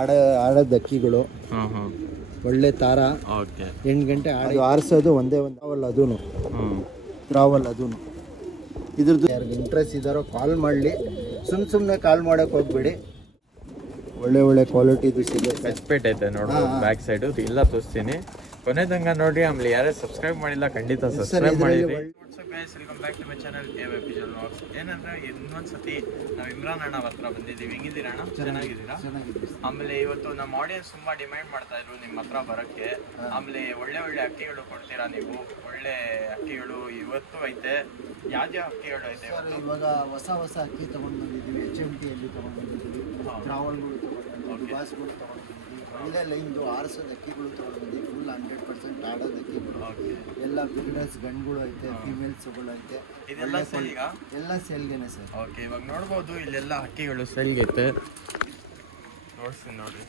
ಆಡೋದು ಅಕ್ಕಿಗಳು, ಹಾಂ ಹಾಂ ಒಳ್ಳೆ ತಾರ. ಓಕೆ 8 ಗಂಟೆ ಆರಿಸೋದು ಒಂದೇ ಒಂದು ಟ್ರಾವಲ್ ಅದೂ. ಇದ್ರದ್ದು ಯಾರಿಗೆ ಇಂಟ್ರೆಸ್ಟ್ ಇದ್ದಾರೋ ಕಾಲ್ ಮಾಡಲಿ, ಸುಮ್ಮನೆ ಕಾಲ್ ಮಾಡೋಕೆ ಹೋಗ್ಬೇಡಿ. ಒಳ್ಳೆ ಕ್ವಾಲಿಟಿದು ಸಿಗುತ್ತೆ. ಎಕ್ಸ್ಪೆಕ್ಟ್ ಐತೆ ನೋಡು ಬ್ಯಾಕ್ ಸೈಡು ಎಲ್ಲ ತೋರಿಸ್ತೀನಿ, ಕೊನೆದಂಗ ನೋಡಿ. ಆಮೇಲೆ ಯಾರೇ ಸಬ್ಸ್ಕ್ರೈಬ್ ಮಾಡಿಲ್ಲ ಖಂಡಿತ ಸಬ್ಸ್ಕ್ರೈಬ್ ಮಾಡಿರಿ. Welcome back to my channel ಏನಂದ್ರೆ ಇನ್ನೊಂದ್ಸತಿ ನಾವು ಇಮ್ರಾನ್ ಅಣ್ಣ ಹತ್ರ ಬಂದಿದ್ದೀವಿ. ಹೆಂಗಿದ್ದೀರಾ ಅಣ್ಣ? ಚೆನ್ನಾಗಿದ್ದೀರಾ? ಆಮೇಲೆ ಇವತ್ತು ನಮ್ಮ ಆಡಿಯನ್ಸ್ ತುಂಬಾ ಡಿಮ್ಯಾಂಡ್ ಮಾಡ್ತಾ ಇದ್ರು ನಿಮ್ಮ ಹತ್ರ ಬರೋಕ್ಕೆ. ಆಮೇಲೆ ಒಳ್ಳೆ ಅಕ್ಕಿಗಳು ಕೊಡ್ತೀರಾ ನೀವು? ಒಳ್ಳೆ ಅಕ್ಕಿಗಳು ಇವತ್ತು ಐತೆ. ಯಾವ್ಯಾವ ಅಕ್ಕಿಗಳು ಐತೆ ಇವಾಗ? ಹೊಸ ಅಕ್ಕಿ ತಗೊಂಡು ಬಂದಿದ್ದೀವಿ. HMT ಅಲ್ಲಿ ತಗೊಂಡು ಬಂದಿದ್ದೀವಿ, ಟ್ರಾವಲ್ಗಳು ತಗೊಂಡು ಬಂದಿದ್ದೀವಿ, ಬಾಸ್ಗಳು ತಗೊಂಡು ಬಂದಿದ್ದೀವಿ. ಒಳ್ಳೆ ಲೈನ್ದು ಆರಿಸೋದು ಅಕ್ಕಿಗಳು ತಗೊಂಡು ಬಂದಿದ್ದೀವಿ. ಫುಲ್ 100% ಆಡೋದು ಅಕ್ಕಿಗಳು. ಎಲ್ಲ ಬಿಗ್ನರ್ಸ್ ಗಂಡುಗಳು ಐತೆ, ಫೀಮೇಲ್ಸ್ಗಳು ಐತೆ. ಇದೆಲ್ಲ ಸೇಲ್ಗ? ಎಲ್ಲ ಸೇಲ್ಗೆನೆ ಸರ್. ಓಕೆ, ಇವಾಗ ನೋಡ್ಬೋದು ಇಲ್ಲೆಲ್ಲ ಅಕ್ಕಿಗಳು ಸೇಲ್ಗೈತೆ. ನೋಡ್ತೀನಿ ನೋಡಿ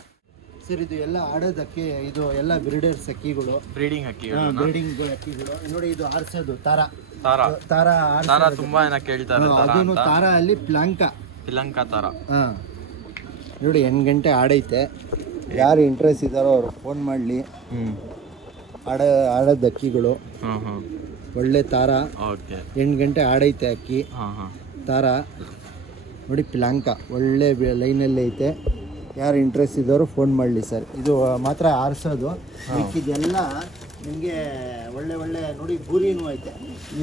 ಸರ್. ಇದು ಎಲ್ಲ ಆಡೋದಕ್ಕೆ, ಇದು ಎಲ್ಲ ಬ್ರೀಡರ್ಸ್ ಅಕ್ಕಿಗಳು, ಬ್ರೀಡಿಂಗ್ ಅಕ್ಕಿಗಳು. ನೋಡಿ ಇದು ಆರಿಸೋದು ತಾರ ತುಂಬಾ ಜನ ಕೇಳ್ತಾರೆ. ಅದನ್ನು ತಾರ ಅಲ್ಲಿ ಪ್ಲಾಂಕ ತಾರ. ನೋಡಿ 8 ಗಂಟೆ ಆಡೈತೆ. ಯಾರು ಇಂಟ್ರೆಸ್ಟ್ ಇದ್ದಾರೋ ಅವ್ರು ಫೋನ್ ಮಾಡಲಿ. ಆಡೋದು ಅಕ್ಕಿಗಳು, ಒಳ್ಳೆ ತಾರ. 8 ಗಂಟೆ ಆಡೈತೆ ಅಕ್ಕಿ ತಾರ. ನೋಡಿ ಪ್ಲಾಂಕ ಒಳ್ಳೆ ಲೈನಲ್ಲಿ ಐತೆ. ಯಾರು ಇಂಟ್ರೆಸ್ಟ್ ಇದ್ದವರು ಫೋನ್ ಮಾಡಲಿ ಸರ್. ಇದು ಮಾತ್ರ ಆರಿಸೋದು. ಇದೆಲ್ಲ ನಿಮಗೆ ಒಳ್ಳೆ ನೋಡಿ ಬೂರಿನೂ ಐತೆ.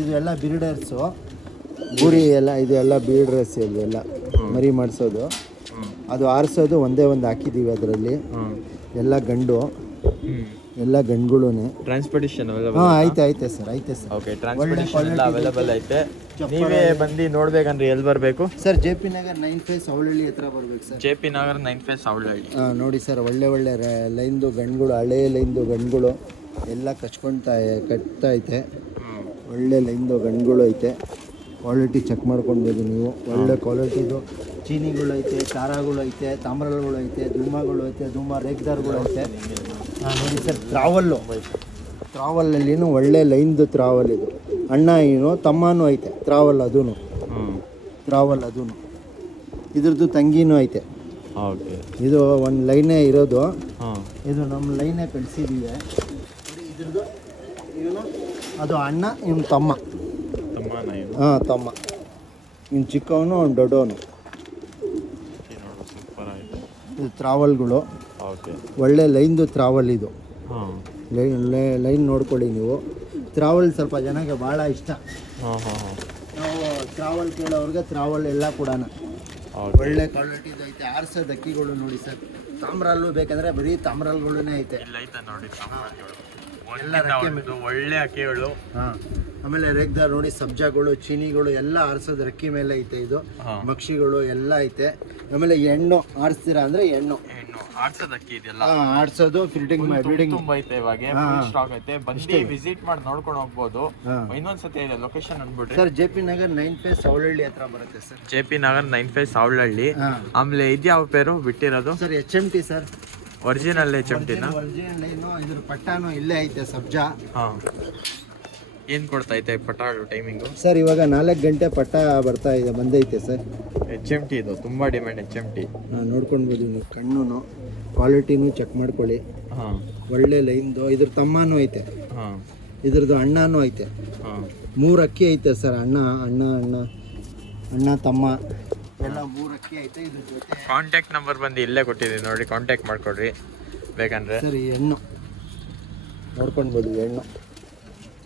ಇದು ಎಲ್ಲ ಬ್ರೀಡರ್ಸು ಬೂರಿ ಎಲ್ಲ. ಇದು ಎಲ್ಲ ಬ್ರೀಡರ್ಸ್ ಎಲ್ಲ ಮರಿ ಮಾಡಿಸೋದು. ಅದು ಆರಿಸೋದು ಒಂದೇ ಒಂದು ಹಾಕಿದ್ದೀವಿ. ಅದರಲ್ಲಿ ಎಲ್ಲ ಗಂಡು, ಎಲ್ಲ ಗಂಡುಗಳೂ. ಟ್ರಾನ್ಸ್ಪೋರ್ಟೇಷನ್ ಐತೆ ಸರ್. ಓಕೆ, ಟ್ರಾನ್ಸ್ಪೋರ್ಟೇಷನ್ ಎಲ್ಲ ಅವೈಲೇಬಲ್ ಐತೆ. ನೀವೇ ಬಂದು ನೋಡ್ಬೇಕಂದ್ರೆ ಎಲ್ಲಿ ಬರಬೇಕು ಸರ್? JP ನಗರ್ 9 ಸವಳಹಳ್ಳಿ ಹತ್ರ ಬರ್ಬೇಕು ಸರ್. JP ನಗರ್ 9 ಸವಳಹಳ್ಳಿ. ನೋಡಿ ಸರ್, ಒಳ್ಳೆ ಲೈನ್ದು ಗಂಡುಗಳು, ಹಳೆ ಲೈನ್ದು ಗಂಡುಗಳು ಎಲ್ಲ ಕಟ್ತಾ ಐತೆ. ಒಳ್ಳೆ ಲೈನ್ದು ಗಂಡುಗಳು ಐತೆ. ಕ್ವಾಲಿಟಿ ಚೆಕ್ ಮಾಡ್ಕೊಳ್ಬೋದು ನೀವು. ಒಳ್ಳೆ ಕ್ವಾಲಿಟಿದು ಚೀನಿಗಳು ಐತೆ, ತಾರಾಗಳು ಐತೆ, ತಾಮ್ರಗಳು ಐತೆ, ಧೂಮಗಳು ಐತೆ, ರೇಗ್ದಾರ್ಗಳು ಐತೆ. ನೋಡಿ ಸರ್, ಟ್ರಾವಲಲ್ಲಿನೂ ಒಳ್ಳೆ ಲೈನ್ದು ಟ್ರಾವಲ್. ಇದು ಅಣ್ಣ ತಮ್ಮನೂ ಐತೆ. ಟ್ರಾವಲ್ ಅದೂ. ಇದ್ರದ್ದು ತಂಗಿನೂ ಐತೆ. ಇದು ಒಂದು ಲೈನೇ ಇರೋದು. ಇದು ನಮ್ಮ ಲೈನೇ ಕಳಿಸಿದ್ದೀವಿ. ಇದ್ರದ್ದು ಇವನು ಅದು ಅಣ್ಣ, ಇವನು ತಮ್ಮ. ಇನ್ನು ಚಿಕ್ಕವನು, ಅವ್ನು ದೊಡ್ಡವನು. ಇದು ಟ್ರಾವಲ್ಗಳು, ಒಳ್ಳೆ ಲೈನ್ದು ಟ್ರಾವಲ್. ಇದು ಲೈನ್ ನೋಡ್ಕೊಳ್ಳಿ ನೀವು. ಟ್ರಾವಲ್ ಸ್ವಲ್ಪ ಜನಕ್ಕೆ ಭಾಳ ಇಷ್ಟ. ನಾವು ಟ್ರಾವಲ್ ಕೇಳೋವ್ರಿಗೆ ಟ್ರಾವಲ್ ಎಲ್ಲ ಕೂಡ ಒಳ್ಳೆ ಕ್ವಾಲಿಟಿದು ಐತೆ. ಆರಿಸೋದು ಅಕ್ಕಿಗಳು ನೋಡಿ ಸರ್. ತಾಮ್ರಲ್ಲೂ ಬೇಕಂದರೆ ಬರೀ ತಾಮ್ರಲ್ಗಳೇ ಐತೆ. ಎಲ್ಲ ಒಳ್ಳೆ ಅಕ್ಕಿಗಳು. ಆಮೇಲೆ ರೇಗ್ದಾರ್ ನೋಡಿ, ಸಬ್ಜಾಗಳು, ಚೀನಿಗಳು ಎಲ್ಲ ಆರಿಸೋದು ಅಕ್ಕಿ ಮೇಲೆ ಐತೆ. ಇದು ಮಕ್ಷಿಗಳು ಎಲ್ಲ ಐತೆ. ಆಮೇಲೆ ಹೆಣ್ಣು ಆರಿಸ್ತೀರಾ ಅಂದ್ರೆ ಹೆಣ್ಣು ಆಡ್ಸೋದು ಅಕ್ಕಿ ಇದೆಲ್ಲ ಆಡ್ಸೋದು ಫಿಲ್ಟಿಂಗ್ ತುಂಬಾ ಐತೆ. ಇವಾಗ ಸ್ಟಾಕ್ ಐತೆ. ಬಂದು ವಿಸಿಟ್ ಮಾಡಿ ನೋಡ್ಕೊಂಡು ಹೋಗ್ಬೋದು. ಇನ್ನೊಂದ್ಸತಿ ಲೊಕೇಶನ್ ಅಂದ್ಬಿಟ್ರೆ ಸರ್, JP ನಗರ್ 9 ಸವಳಹಳ್ಳಿ ಹತ್ರ ಬರುತ್ತೆ ಸರ್. JP ನಗರ್ 9 ಸವಳಹಳ್ಳಿ. ಆಮೇಲೆ ಇದ್ಯಾವ ಪೇರು ಬಿಟ್ಟಿರೋದು ಸರ್? HMT sir. ಒರಿಜಿನಲ್ HMT-ನಾ? Original line. ಇದ್ರ ಪಟ್ಟಾನು ಇಲ್ಲೇ ಐತೆ. ಸಬ್ಜಾ ಏನು ಕೊಡ್ತಾ ಐತೆ ಪಟ್ಟಾಳು ಟೈಮಿಂಗು? ಸರ್ ಇವಾಗ 4 ಗಂಟೆ ಪಟ್ಟ ಬಂದೈತೆ ಸರ್. HMT ಇದು ತುಂಬಾ ಡಿಮ್ಯಾಂಡ್. HMT ನೋಡ್ಕೊಳ್ಬೋದು ನೀವು. ಕಣ್ಣು ಕ್ವಾಲಿಟಿನೂ ಚೆಕ್ ಮಾಡ್ಕೊಳ್ಳಿ. ಒಳ್ಳೆ ಲೈನ್ದು. ಇದ್ರ ತಮ್ಮನೂ ಐತೆ. ಇದ್ರದ್ದು ಅಣ್ಣನೂ ಐತೆ. 3 ಅಕ್ಕಿ ಐತೆ ಸರ್. ಅಣ್ಣ ತಮ್ಮ ಎಲ್ಲ 3 ಅಕ್ಕಿ ಐತೆ. ಇದ್ರ ಜೊತೆ ಕಾಂಟ್ಯಾಕ್ಟ್ ನಂಬರ್ ಬಂದು ಇಲ್ಲೇ ಕೊಟ್ಟಿದ್ದೀನಿ ನೋಡಿ, ಕಾಂಟ್ಯಾಕ್ಟ್ ಮಾಡ್ಕೊಡ್ರಿ ಬೇಕಂದ್ರೆ. ಸರ್ ಈ ಹೆಣ್ಣು ನೋಡ್ಕೊಳ್ಬೋದು.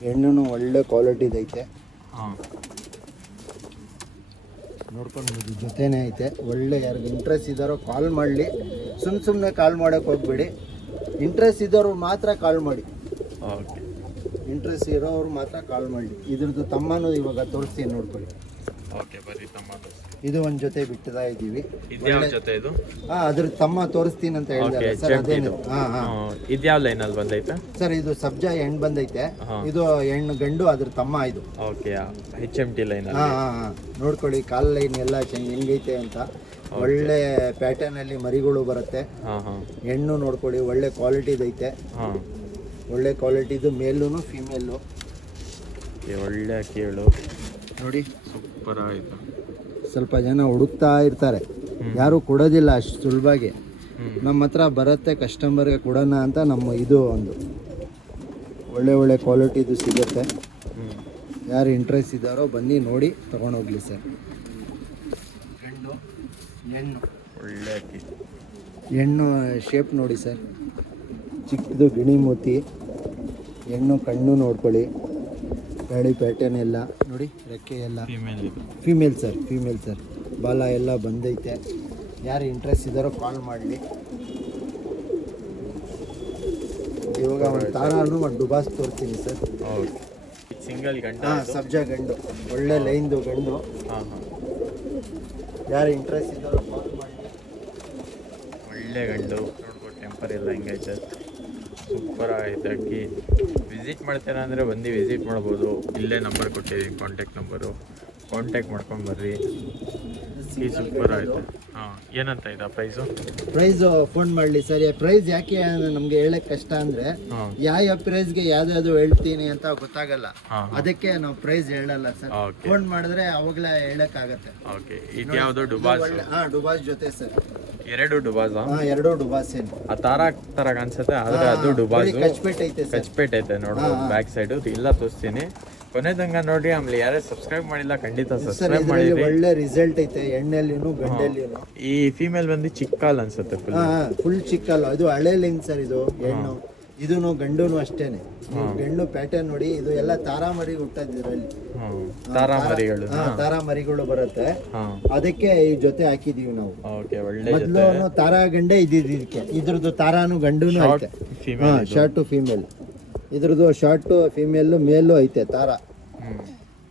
ಹೆಣ್ಣು ಒಳ್ಳೆ ಕ್ವಾಲಿಟಿದೈತೆ. ನೋಡ್ಕೊಳ್ಬೋದು. ಜೊತೆನೇ ಐತೆ. ಒಳ್ಳೆ ಯಾರಿಗೆ ಇಂಟ್ರೆಸ್ಟ್ ಇದ್ದಾರೋ ಕಾಲ್ ಮಾಡಲಿ. ಸುಮ್ಮನೆ ಕಾಲ್ ಮಾಡೋಕೆ ಹೋಗ್ಬೇಡಿ. ಇಂಟ್ರೆಸ್ಟ್ ಇದ್ದವರು ಮಾತ್ರ ಕಾಲ್ ಮಾಡಿ. ಇಂಟ್ರೆಸ್ಟ್ ಇರೋರು ಮಾತ್ರ ಕಾಲ್ ಮಾಡಿ. ಇದ್ರದ್ದು ತಮ್ಮನೂ ಇವಾಗ ತೋರಿಸ್ತೀನಿ, ನೋಡ್ಕೊಳ್ಳಿ. ಇದು ಒಂದು ಜೊತೆ ಬಿಡ್ತಾ ಇದ್ದೀವಿ. ಅದ್ರ ತಮ್ಮ ತೋರಿಸ್ತೀನಿ ಅಂತ ಹೇಳಿದ್ದಾರೆ ಸರ್. ಅದೇನು ಇದ್ಯಾವ ಲೈನಲ್ಲಿ ಬಂದೈತೆ ಸರ್? ಇದು ಸಬ್ಜಾ ಹೆಣ್ಣು ಬಂದೈತೆ. ಇದು ಹೆಣ್ಣು ಗಂಡು, ಅದ್ರ ತಮ್ಮ. ಇದು HMT ಲೈನ್. ನೋಡ್ಕೊಳ್ಳಿ ಕಾಲ್ ಲೈನ್ ಎಲ್ಲ ಹೆಂಗೈತೆ ಅಂತ. ಒಳ್ಳೆ ಪ್ಯಾಟರ್ನ್ ಅಲ್ಲಿ ಮರಿಗಳು ಬರುತ್ತೆ. ಹೆಣ್ಣು ನೋಡ್ಕೊಳ್ಳಿ, ಒಳ್ಳೆ ಕ್ವಾಲಿಟಿದೈತೆ. ಒಳ್ಳೆ ಕ್ವಾಲಿಟಿದು ಮೇಲೂ ಫೀಮೇಲು. ಒಳ್ಳೆ ಕೇಳು ನೋಡಿ, ಸೂಪರ್ ಆಯಿತು. ಸ್ವಲ್ಪ ಜನ ಹುಡುಕ್ತಾ ಇರ್ತಾರೆ, ಯಾರು ಕೊಡೋದಿಲ್ಲ ಅಷ್ಟು ಸುಲಭವಾಗಿ. ನಮ್ಮ ಹತ್ರ ಬರುತ್ತೆ ಕಸ್ಟಮರ್ಗೆ ಕೊಡೋಣ ಅಂತ ನಮ್ಮ ಇದು ಒಂದು ಒಳ್ಳೆ ಕ್ವಾಲಿಟಿದು ಸಿಗುತ್ತೆ. ಯಾರು ಇಂಟ್ರೆಸ್ಟ್ ಇದ್ದಾರೋ ಬನ್ನಿ ನೋಡಿ ತೊಗೊಂಡೋಗ್ಲಿ ಸರ್. ಗಂಡು ಹೆಣ್ಣು ಒಳ್ಳೆ ಅಕ್ಕಿ. ಹೆಣ್ಣು ಶೇಪ್ ನೋಡಿ ಸರ್, ಚಿಕ್ಕದು ಗಿಣಿ ಮೂತಿ. ಹೆಣ್ಣು ಕಣ್ಣು ನೋಡ್ಕೊಳ್ಳಿ, ಬೆಳಿ ಪ್ಯಾಟರ್ನ್ ಎಲ್ಲ ನೋಡಿ, ರೆಕ್ಕೆ ಎಲ್ಲ ಫೀಮೇಲ್ ಸರ್. ಬಾಲ ಎಲ್ಲ ಬಂದೈತೆ. ಯಾರು ಇಂಟ್ರೆಸ್ಟ್ ಇದ್ದಾರೋ ಕಾಲ್ ಮಾಡಲಿ. ಇವಾಗ ಒಂದು ತಾರಾನು ಒಂದು ಡುಬಾಸ್ ತೋರಿಸ್ತೀನಿ ಸರ್. ಸಿಂಗಲ್ ಗಂಡ. ಸಬ್ಜಾ ಗಂಡು, ಒಳ್ಳೆ ಲೈನ್ದು ಗಂಡು. ಯಾರು ಇಂಟ್ರೆಸ್ಟ್ ಇದ್ದಾರೋ ಕಾಲ್ ಮಾಡಲಿ. ಒಳ್ಳೆ ಗಂಡು ನೋಡ್ಬೋದು, ಟೆಂಪರ್ ಎಲ್ಲ ಹಿಂಗೈತೆ, ಸೂಪರ್ ಆಗೈತೆ ಅಕ್ಕಿ. ವಿಸಿಟ್ ಮಾಡ್ತೀರಾ ಅಂದರೆ ಬಂದು ವಿಸಿಟ್ ಮಾಡ್ಬೋದು. ಇಲ್ಲೇ ನಂಬರ್ ಕೊಟ್ಟಿದ್ದೀನಿ, ಕಾಂಟ್ಯಾಕ್ಟ್ ಮಾಡ್ಕೊಂಡು ಬರ್ರಿ. ಅಕ್ಕಿ ಸೂಪರ್ ಆಯಿತು. ಏನಂತ ಇದೆ ಪ್ರೈಸು ಫೋನ್ ಮಾಡಲಿ ಸರ್. ಪ್ರೈಸ್ ಯಾಕೆ ನಮಗೆ ಹೇಳಕ್ ಕಷ್ಟ ಅಂದರೆ ಯಾವ ಪ್ರೈಸ್ಗೆ ಯಾವ್ದು ಹೇಳ್ತೀನಿ ಅಂತ ಗೊತ್ತಾಗಲ್ಲ. ಅದಕ್ಕೆ ನಾವು ಪ್ರೈಸ್ ಹೇಳಲ್ಲ ಸರ್. ಫೋನ್ ಮಾಡಿದ್ರೆ ಅವಾಗಲೇ ಹೇಳಕ್ಕಾಗತ್ತೆ. ಓಕೆ. ಇದು ಯಾವುದು ಡುಬಾಸ್? ಡುಬಾಸ್ ಜೊತೆ ಸರ್. ಎರಡು ಡುಬಾಸ್? ಎರಡು ಡುಬಾಸ್. ಏನು ಆ ತರ ಅನ್ಸುತ್ತೆ, ಆದ್ರೆ ಅದು ಡುಬಾಸ್. ಕಚ್ಪೇಟ್ ಐತೆ ನೋಡ್ಬೋದು. ಬ್ಯಾಕ್ ಸೈಡ್ ಇಲ್ಲ ತೋರಿಸ್ತೀನಿ, ಕೊನೆದಂಗ ನೋಡಿ. ಆಮೇಲೆ ಯಾರೇ ಸಬ್ಸ್ಕ್ರೈಬ್ ಮಾಡಿಲ್ಲ ಖಂಡಿತ ಸಬ್ಸ್ಕ್ರೈಬ್ ಮಾಡಿ. ಒಳ್ಳೆ ರಿಸಲ್ಟ್ ಐತೆ ಎಣ್ಣೆಲ್ಲಿನೂ ಗಂಡಲ್ಲಿನೂ. ಈ ಫೀಮೇಲ್ ಬಂದು ಚಿಕ್ಕಲ್ ಅನ್ಸುತ್ತೆ, ಫುಲ್ ಚಿಕ್ಕಲ್. ಇದು ಹಳೆ ಲೈನ್ ಸರ್. ಇದು ಹೆಣ್ಣು, ಇದೂನು ಗಂಡುನು ಅಷ್ಟೇನೆ. ಗಂಡು ಪ್ಯಾಟರ್ನ್ ನೋಡಿ. ಇದು ಎಲ್ಲ ತಾರಾ ಮರಿ ಹುಟ್ಟೋದು ಇದರಲ್ಲಿ. ತಾರಾ ಮರಿಗಳು ಬರುತ್ತೆ, ಅದಕ್ಕೆ ಈ ಜೊತೆ ಹಾಕಿದೀವಿ ನಾವು. ಮೊದ್ಲು ತಾರಾ ಗಂಡೆ ಇದಕ್ಕೆ, ಇದ್ರದ್ದು ತಾರಾನು ಗಂಡುನು ಐತೆ. ಶಾರ್ಟು ಫೀಮೇಲ್, ಇದ್ರದ್ದು ಶಾರ್ಟು ಫೀಮೇಲು ಮೇಲು ಐತೆ ತಾರಾ.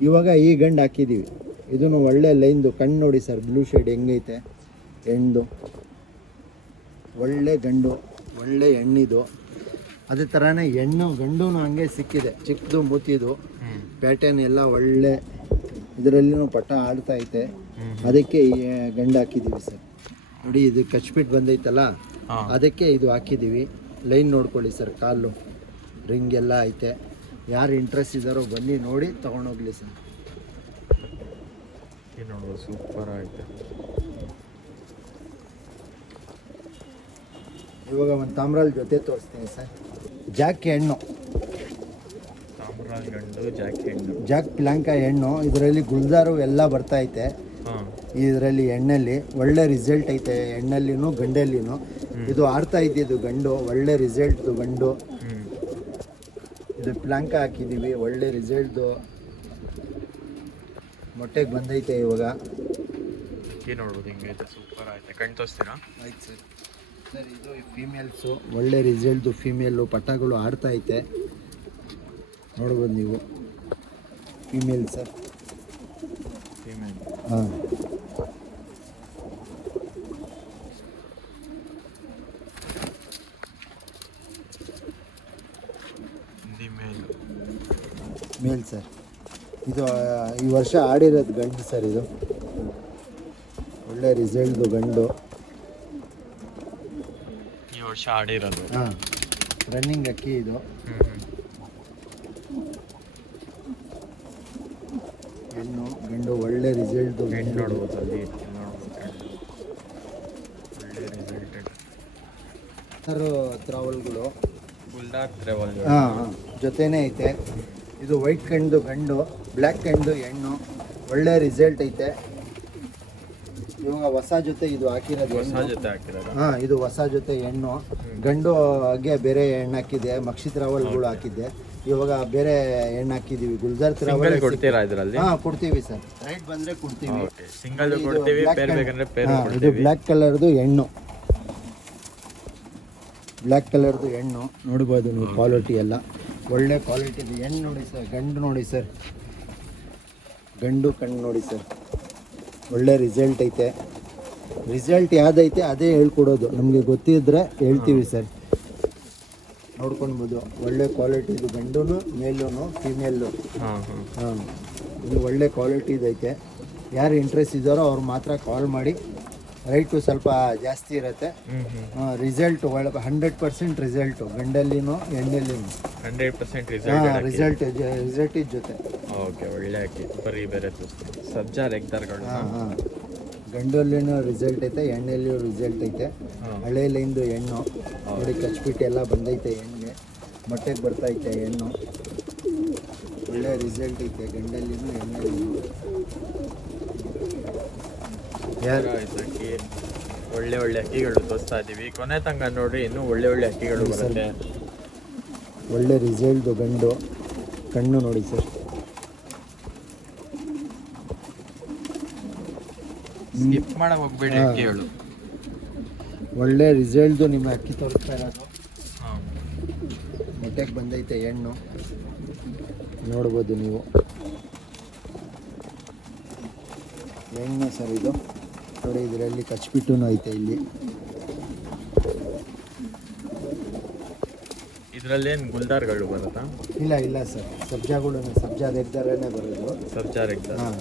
ಇವಾಗ ಈ ಗಂಡು ಹಾಕಿದೀವಿ. ಇದನ್ನು ಒಳ್ಳೆ ಲೈನ್ದು ಕಣ್ಣು ನೋಡಿ ಸರ್, ಬ್ಲೂ ಶೇಡ್ ಹೆಂಗೈತೆ. ಹೆಣ್ಣು ಒಳ್ಳೆ ಗಂಡು, ಒಳ್ಳೆ ಹೆಣ್ಣಿದು. ಅದೇ ಥರನೇ ಹೆಣ್ಣು ಗಂಡು ಹಂಗೆ ಸಿಕ್ಕಿದೆ. ಚಿಕ್ಕದು ಮೂತಿದು ಪ್ಯಾಟರ್ನ್ ಎಲ್ಲ ಒಳ್ಳೆ ಇದರಲ್ಲಿನೂ ಪಟ್ಟ ಆಡ್ತಾ ಐತೆ. ಅದಕ್ಕೆ ಈ ಗಂಡು ಹಾಕಿದ್ದೀವಿ ಸರ್. ನೋಡಿ ಇದು ಕಚ್ಬಿಟ್ಟು ಬಂದೈತಲ್ಲ, ಅದಕ್ಕೆ ಇದು ಹಾಕಿದ್ದೀವಿ. ಲೈನ್ ನೋಡ್ಕೊಳ್ಳಿ ಸರ್, ಕಾಲು ರಿಂಗ್ ಎಲ್ಲ ಐತೆ. ಯಾರು ಇಂಟ್ರೆಸ್ಟ್ ಇದ್ದಾರೋ ಬನ್ನಿ ನೋಡಿ ತೊಗೊಂಡೋಗ್ಲಿ ಸರ್. ಸೂಪರ್ ಐತೆ. ಇವಾಗ ಒಂದು ತಾಮ್ರಾಲ್ ಜೊತೆ ತೋರಿಸ್ತೀನಿ ಸರ್. ಜಾಕ್ ಹೆಣ್ಣು, ತಾಮ್ರಾಲ್ ಗಂಡು, ಜಾಕ್ ಪ್ಲಾಂಕ ಹೆಣ್ಣು. ಇದರಲ್ಲಿ ಗುಲ್ದಾರು ಎಲ್ಲ ಬರ್ತಾ ಐತೆ. ಇದರಲ್ಲಿ ಎಣ್ಣೆಲ್ಲಿ ಒಳ್ಳೆ ರಿಸಲ್ಟ್ ಐತೆ, ಎಣ್ಣೆಲ್ಲಿನೂ ಗಂಡಲ್ಲಿನೂ. ಇದು ಆಡ್ತಾ ಇದ್ದಿದ್ದು ಗಂಡು, ಒಳ್ಳೆ ರಿಸಲ್ಟ್ದು ಗಂಡು. ಇದು ಪ್ಲಾಂಕ ಹಾಕಿದ್ದೀವಿ, ಒಳ್ಳೆ ರಿಸಲ್ಟ್ದು. ಮೊಟ್ಟೆಗೆ ಬಂದೈತೆ ಇವಾಗ. ನೋಡ್ಬೋದು ಹಿಂಗೈತೆ, ಸೂಪರ್ ಐತೆ. ಕಣ್ಣು ತೋರಿಸ್ತೀರಾ? ಆಯ್ತು ಸರ್. ಸರ್ ಇದು ಫೀಮೇಲ್ಸು, ಒಳ್ಳೆ ರಿಸಲ್ಟ್ದು ಫೀಮೇಲು. ಪಟ್ಟಗಳು ಆಡ್ತಾ ಐತೆ, ನೋಡ್ಬೋದು ನೀವು. Female sir. ಹಾಂ, ಮೇಲ್ ಸರ್. ಇದು ಈ ವರ್ಷ ಆಡಿರೋದು ಗಂಡು ಸರ್. ಇದು ಒಳ್ಳೆ ರಿಸಲ್ಟ್ದು ಗಂಡು, ಈ ವರ್ಷ ಆಡಿರೋದು. ಹಾಂ, ರನ್ನಿಂಗ್ ಅಕ್ಕಿ ಇದು. ಹೆಣ್ಣು ಗಂಡು, ಒಳ್ಳೆ ರಿಸಲ್ಟ್ದು ಗಂಡು. ನೋಡ್ಬೋದು ಅಲ್ಲಿ, ಒಳ್ಳೆ ರಿಸಲ್ಟ್. ತ್ರಾವಲ್ಗಳು ಫುಲ್ಡಾರ್ ಟ್ರಾವಲ್ ಜೊತೆನೇ ಐತೆ. ಇದು ವೈಟ್ ಕಣ್ದು ಗಂಡು, ಬ್ಲ್ಯಾಕ್ ಕಣ್ದು ಹೆಣ್ಣು. ಒಳ್ಳೆ ರಿಸಲ್ಟ್ ಐತೆ. ಇವಾಗ ಹೊಸ ಜೊತೆ ಇದು ಹಾಕಿರೋದು ಹೆಣ್ಣು. ಹಾಂ, ಇದು ಹೊಸ ಜೊತೆ ಹೆಣ್ಣು. ಗಂಡು ಹಾಗೆ ಬೇರೆ ಹೆಣ್ಣು ಹಾಕಿದೆ, ಮಕ್ಷಿತ್ ರಾವಲ್ಗಳು ಹಾಕಿದ್ದೆ. ಇವಾಗ ಬೇರೆ ಹೆಣ್ಣು ಹಾಕಿದ್ದೀವಿ. ಗುಲ್ಜಾರ್ ರಾವಲ್ ಕೊಡ್ತೀರಾ ಇದರಲ್ಲಿ? ಹಾಂ, ಕೊಡ್ತೀವಿ ಸರ್. ರೈಟ್ ಬಂದರೆ ಕೊಡ್ತೀವಿ. ಸಿಂಗಲ್ ಕೊಡ್ತೀವಿ, ಪೇರ್ ಬೇಕಂದ್ರೆ ಪೇರ್ ಕೊಡ್ತೀವಿ. ಇದು ಬ್ಲ್ಯಾಕ್ ಕಲರ್ದು ಹೆಣ್ಣು, ಬ್ಲ್ಯಾಕ್ ಕಲರ್ದು ಹೆಣ್ಣು. ನೋಡ್ಬೋದು ನೀವು, ಕ್ವಾಲಿಟಿ ಎಲ್ಲ ಒಳ್ಳೆ ಕ್ವಾಲಿಟಿದು ಹೆಣ್ಣು ನೋಡಿ ಸರ್. ಗಂಡು ನೋಡಿ ಸರ್, ಗಂಡು ಕಣ್ಣು ನೋಡಿ ಸರ್. ಒಳ್ಳೆ ರಿಸಲ್ಟ್ ಐತೆ. ರಿಸಲ್ಟ್ ಯಾವುದೈತೆ ಅದೇ ಹೇಳ್ಕೊಡೋದು. ನಮಗೆ ಗೊತ್ತಿದ್ರೆ ಹೇಳ್ತೀವಿ ಸರ್, ನೋಡ್ಕೊಳ್ಬೋದು. ಒಳ್ಳೆ ಕ್ವಾಲಿಟಿದು ಗಂಡು, ಮೇಲೂ ಫೀಮೇಲು. ಹಾಂ, ಇದು ಒಳ್ಳೆ ಕ್ವಾಲಿಟಿದೈತೆ. ಯಾರು ಇಂಟ್ರೆಸ್ಟ್ ಇದ್ದಾರೋ ಅವ್ರು ಮಾತ್ರ ಕಾಲ್ ಮಾಡಿ. ರೈಟು ಸ್ವಲ್ಪ ಜಾಸ್ತಿ ಇರುತ್ತೆ. ರಿಸಲ್ಟ್ 100% ರಿಸಲ್ಟು, ಗಂಡಲ್ಲಿನೂ ಹೆಣ್ಣಲ್ಲಿನೂ 100% ರಿಸಲ್ಟ್ ಜೊತೆ. ಓಕೆ, ಒಳ್ಳೆ ಅಕ್ಕಿ. ಬರೀ ಬೇರೆ ಸಬ್ಜಾ ರೆಗ್ದಾರ್ಗಳು. ಹಾಂ, ಗಂಡಲ್ಲಿನೂ ರಿಸಲ್ಟ್ ಐತೆ, ಎಣ್ಣೆಯಲ್ಲಿಯೂ ರಿಸಲ್ಟ್ ಐತೆ. ಹಳೆ ಲೈನ್ದು ಹೆಣ್ಣು ನೋಡಿ, ಕಚ್ಬಿಟ್ಟು ಎಲ್ಲ ಬಂದೈತೆ ಎಣ್ಣೆ, ಮೊಟ್ಟೆಗೆ ಬರ್ತೈತೆ ಹೆಣ್ಣು. ಒಳ್ಳೆ ರಿಸಲ್ಟ್ ಐತೆ ಗಂಡಲ್ಲಿನೂ ಎಣ್ಣೆಯಲ್ಲಿನೂ. ಯಾರು ಅಕ್ಕಿ ಒಳ್ಳೆ ಒಳ್ಳೆ ಅಕ್ಕಿಗಳು ತೋರಿಸ್ತಾ ಇದ್ದೀವಿ. ಕೊನೆ ತನಕ ನೋಡ್ರಿ, ಇನ್ನೂ ಒಳ್ಳೆ ಒಳ್ಳೆ ಅಕ್ಕಿಗಳು ಬರುತ್ತೆ. ಒಳ್ಳೆ ರಿಸಲ್ಟ್ದು ಗಂಡು. ಕಣ್ಣು ನೋಡಿ ಸರ್, ಸ್ಕಿಪ್ ಮಾಡಕ್ಕೆ ಹೋಗ್ಬೇಡಿ ಅಕ್ಕಿಗಳು. ಒಳ್ಳೆ ರಿಸಲ್ಟ್ದು ನಿಮ್ಮ ಅಕ್ಕಿ ತೋರಿಸ್ತಾ ಇರೋದು. ಹಾಂ, ಮೊಟ್ಟೆಗೆ ಬಂದೈತೆ ಹೆಣ್ಣು, ನೋಡ್ಬೋದು ನೀವು. ಹೆಣ್ಣು ಸರ್ ಇದು ನೋಡಿ, ಇದರಲ್ಲಿ ಕಚ್ಬಿಟ್ಟು ಐತೆ ಇಲ್ಲಿ. ಇದರಲ್ಲೇನು ಗುಲ್ದಾರ್ಗಳು ಬರುತ್ತಾ? ಇಲ್ಲ ಇಲ್ಲ ಸರ್, ಸಬ್ಜಾಗಳು, ಸಬ್ಜಾ ರೆಗ್ದರೇ ಬರೋದು. ಸಬ್ಜಾ ರೆಗ್ದಾರ್. ಹಾಂ,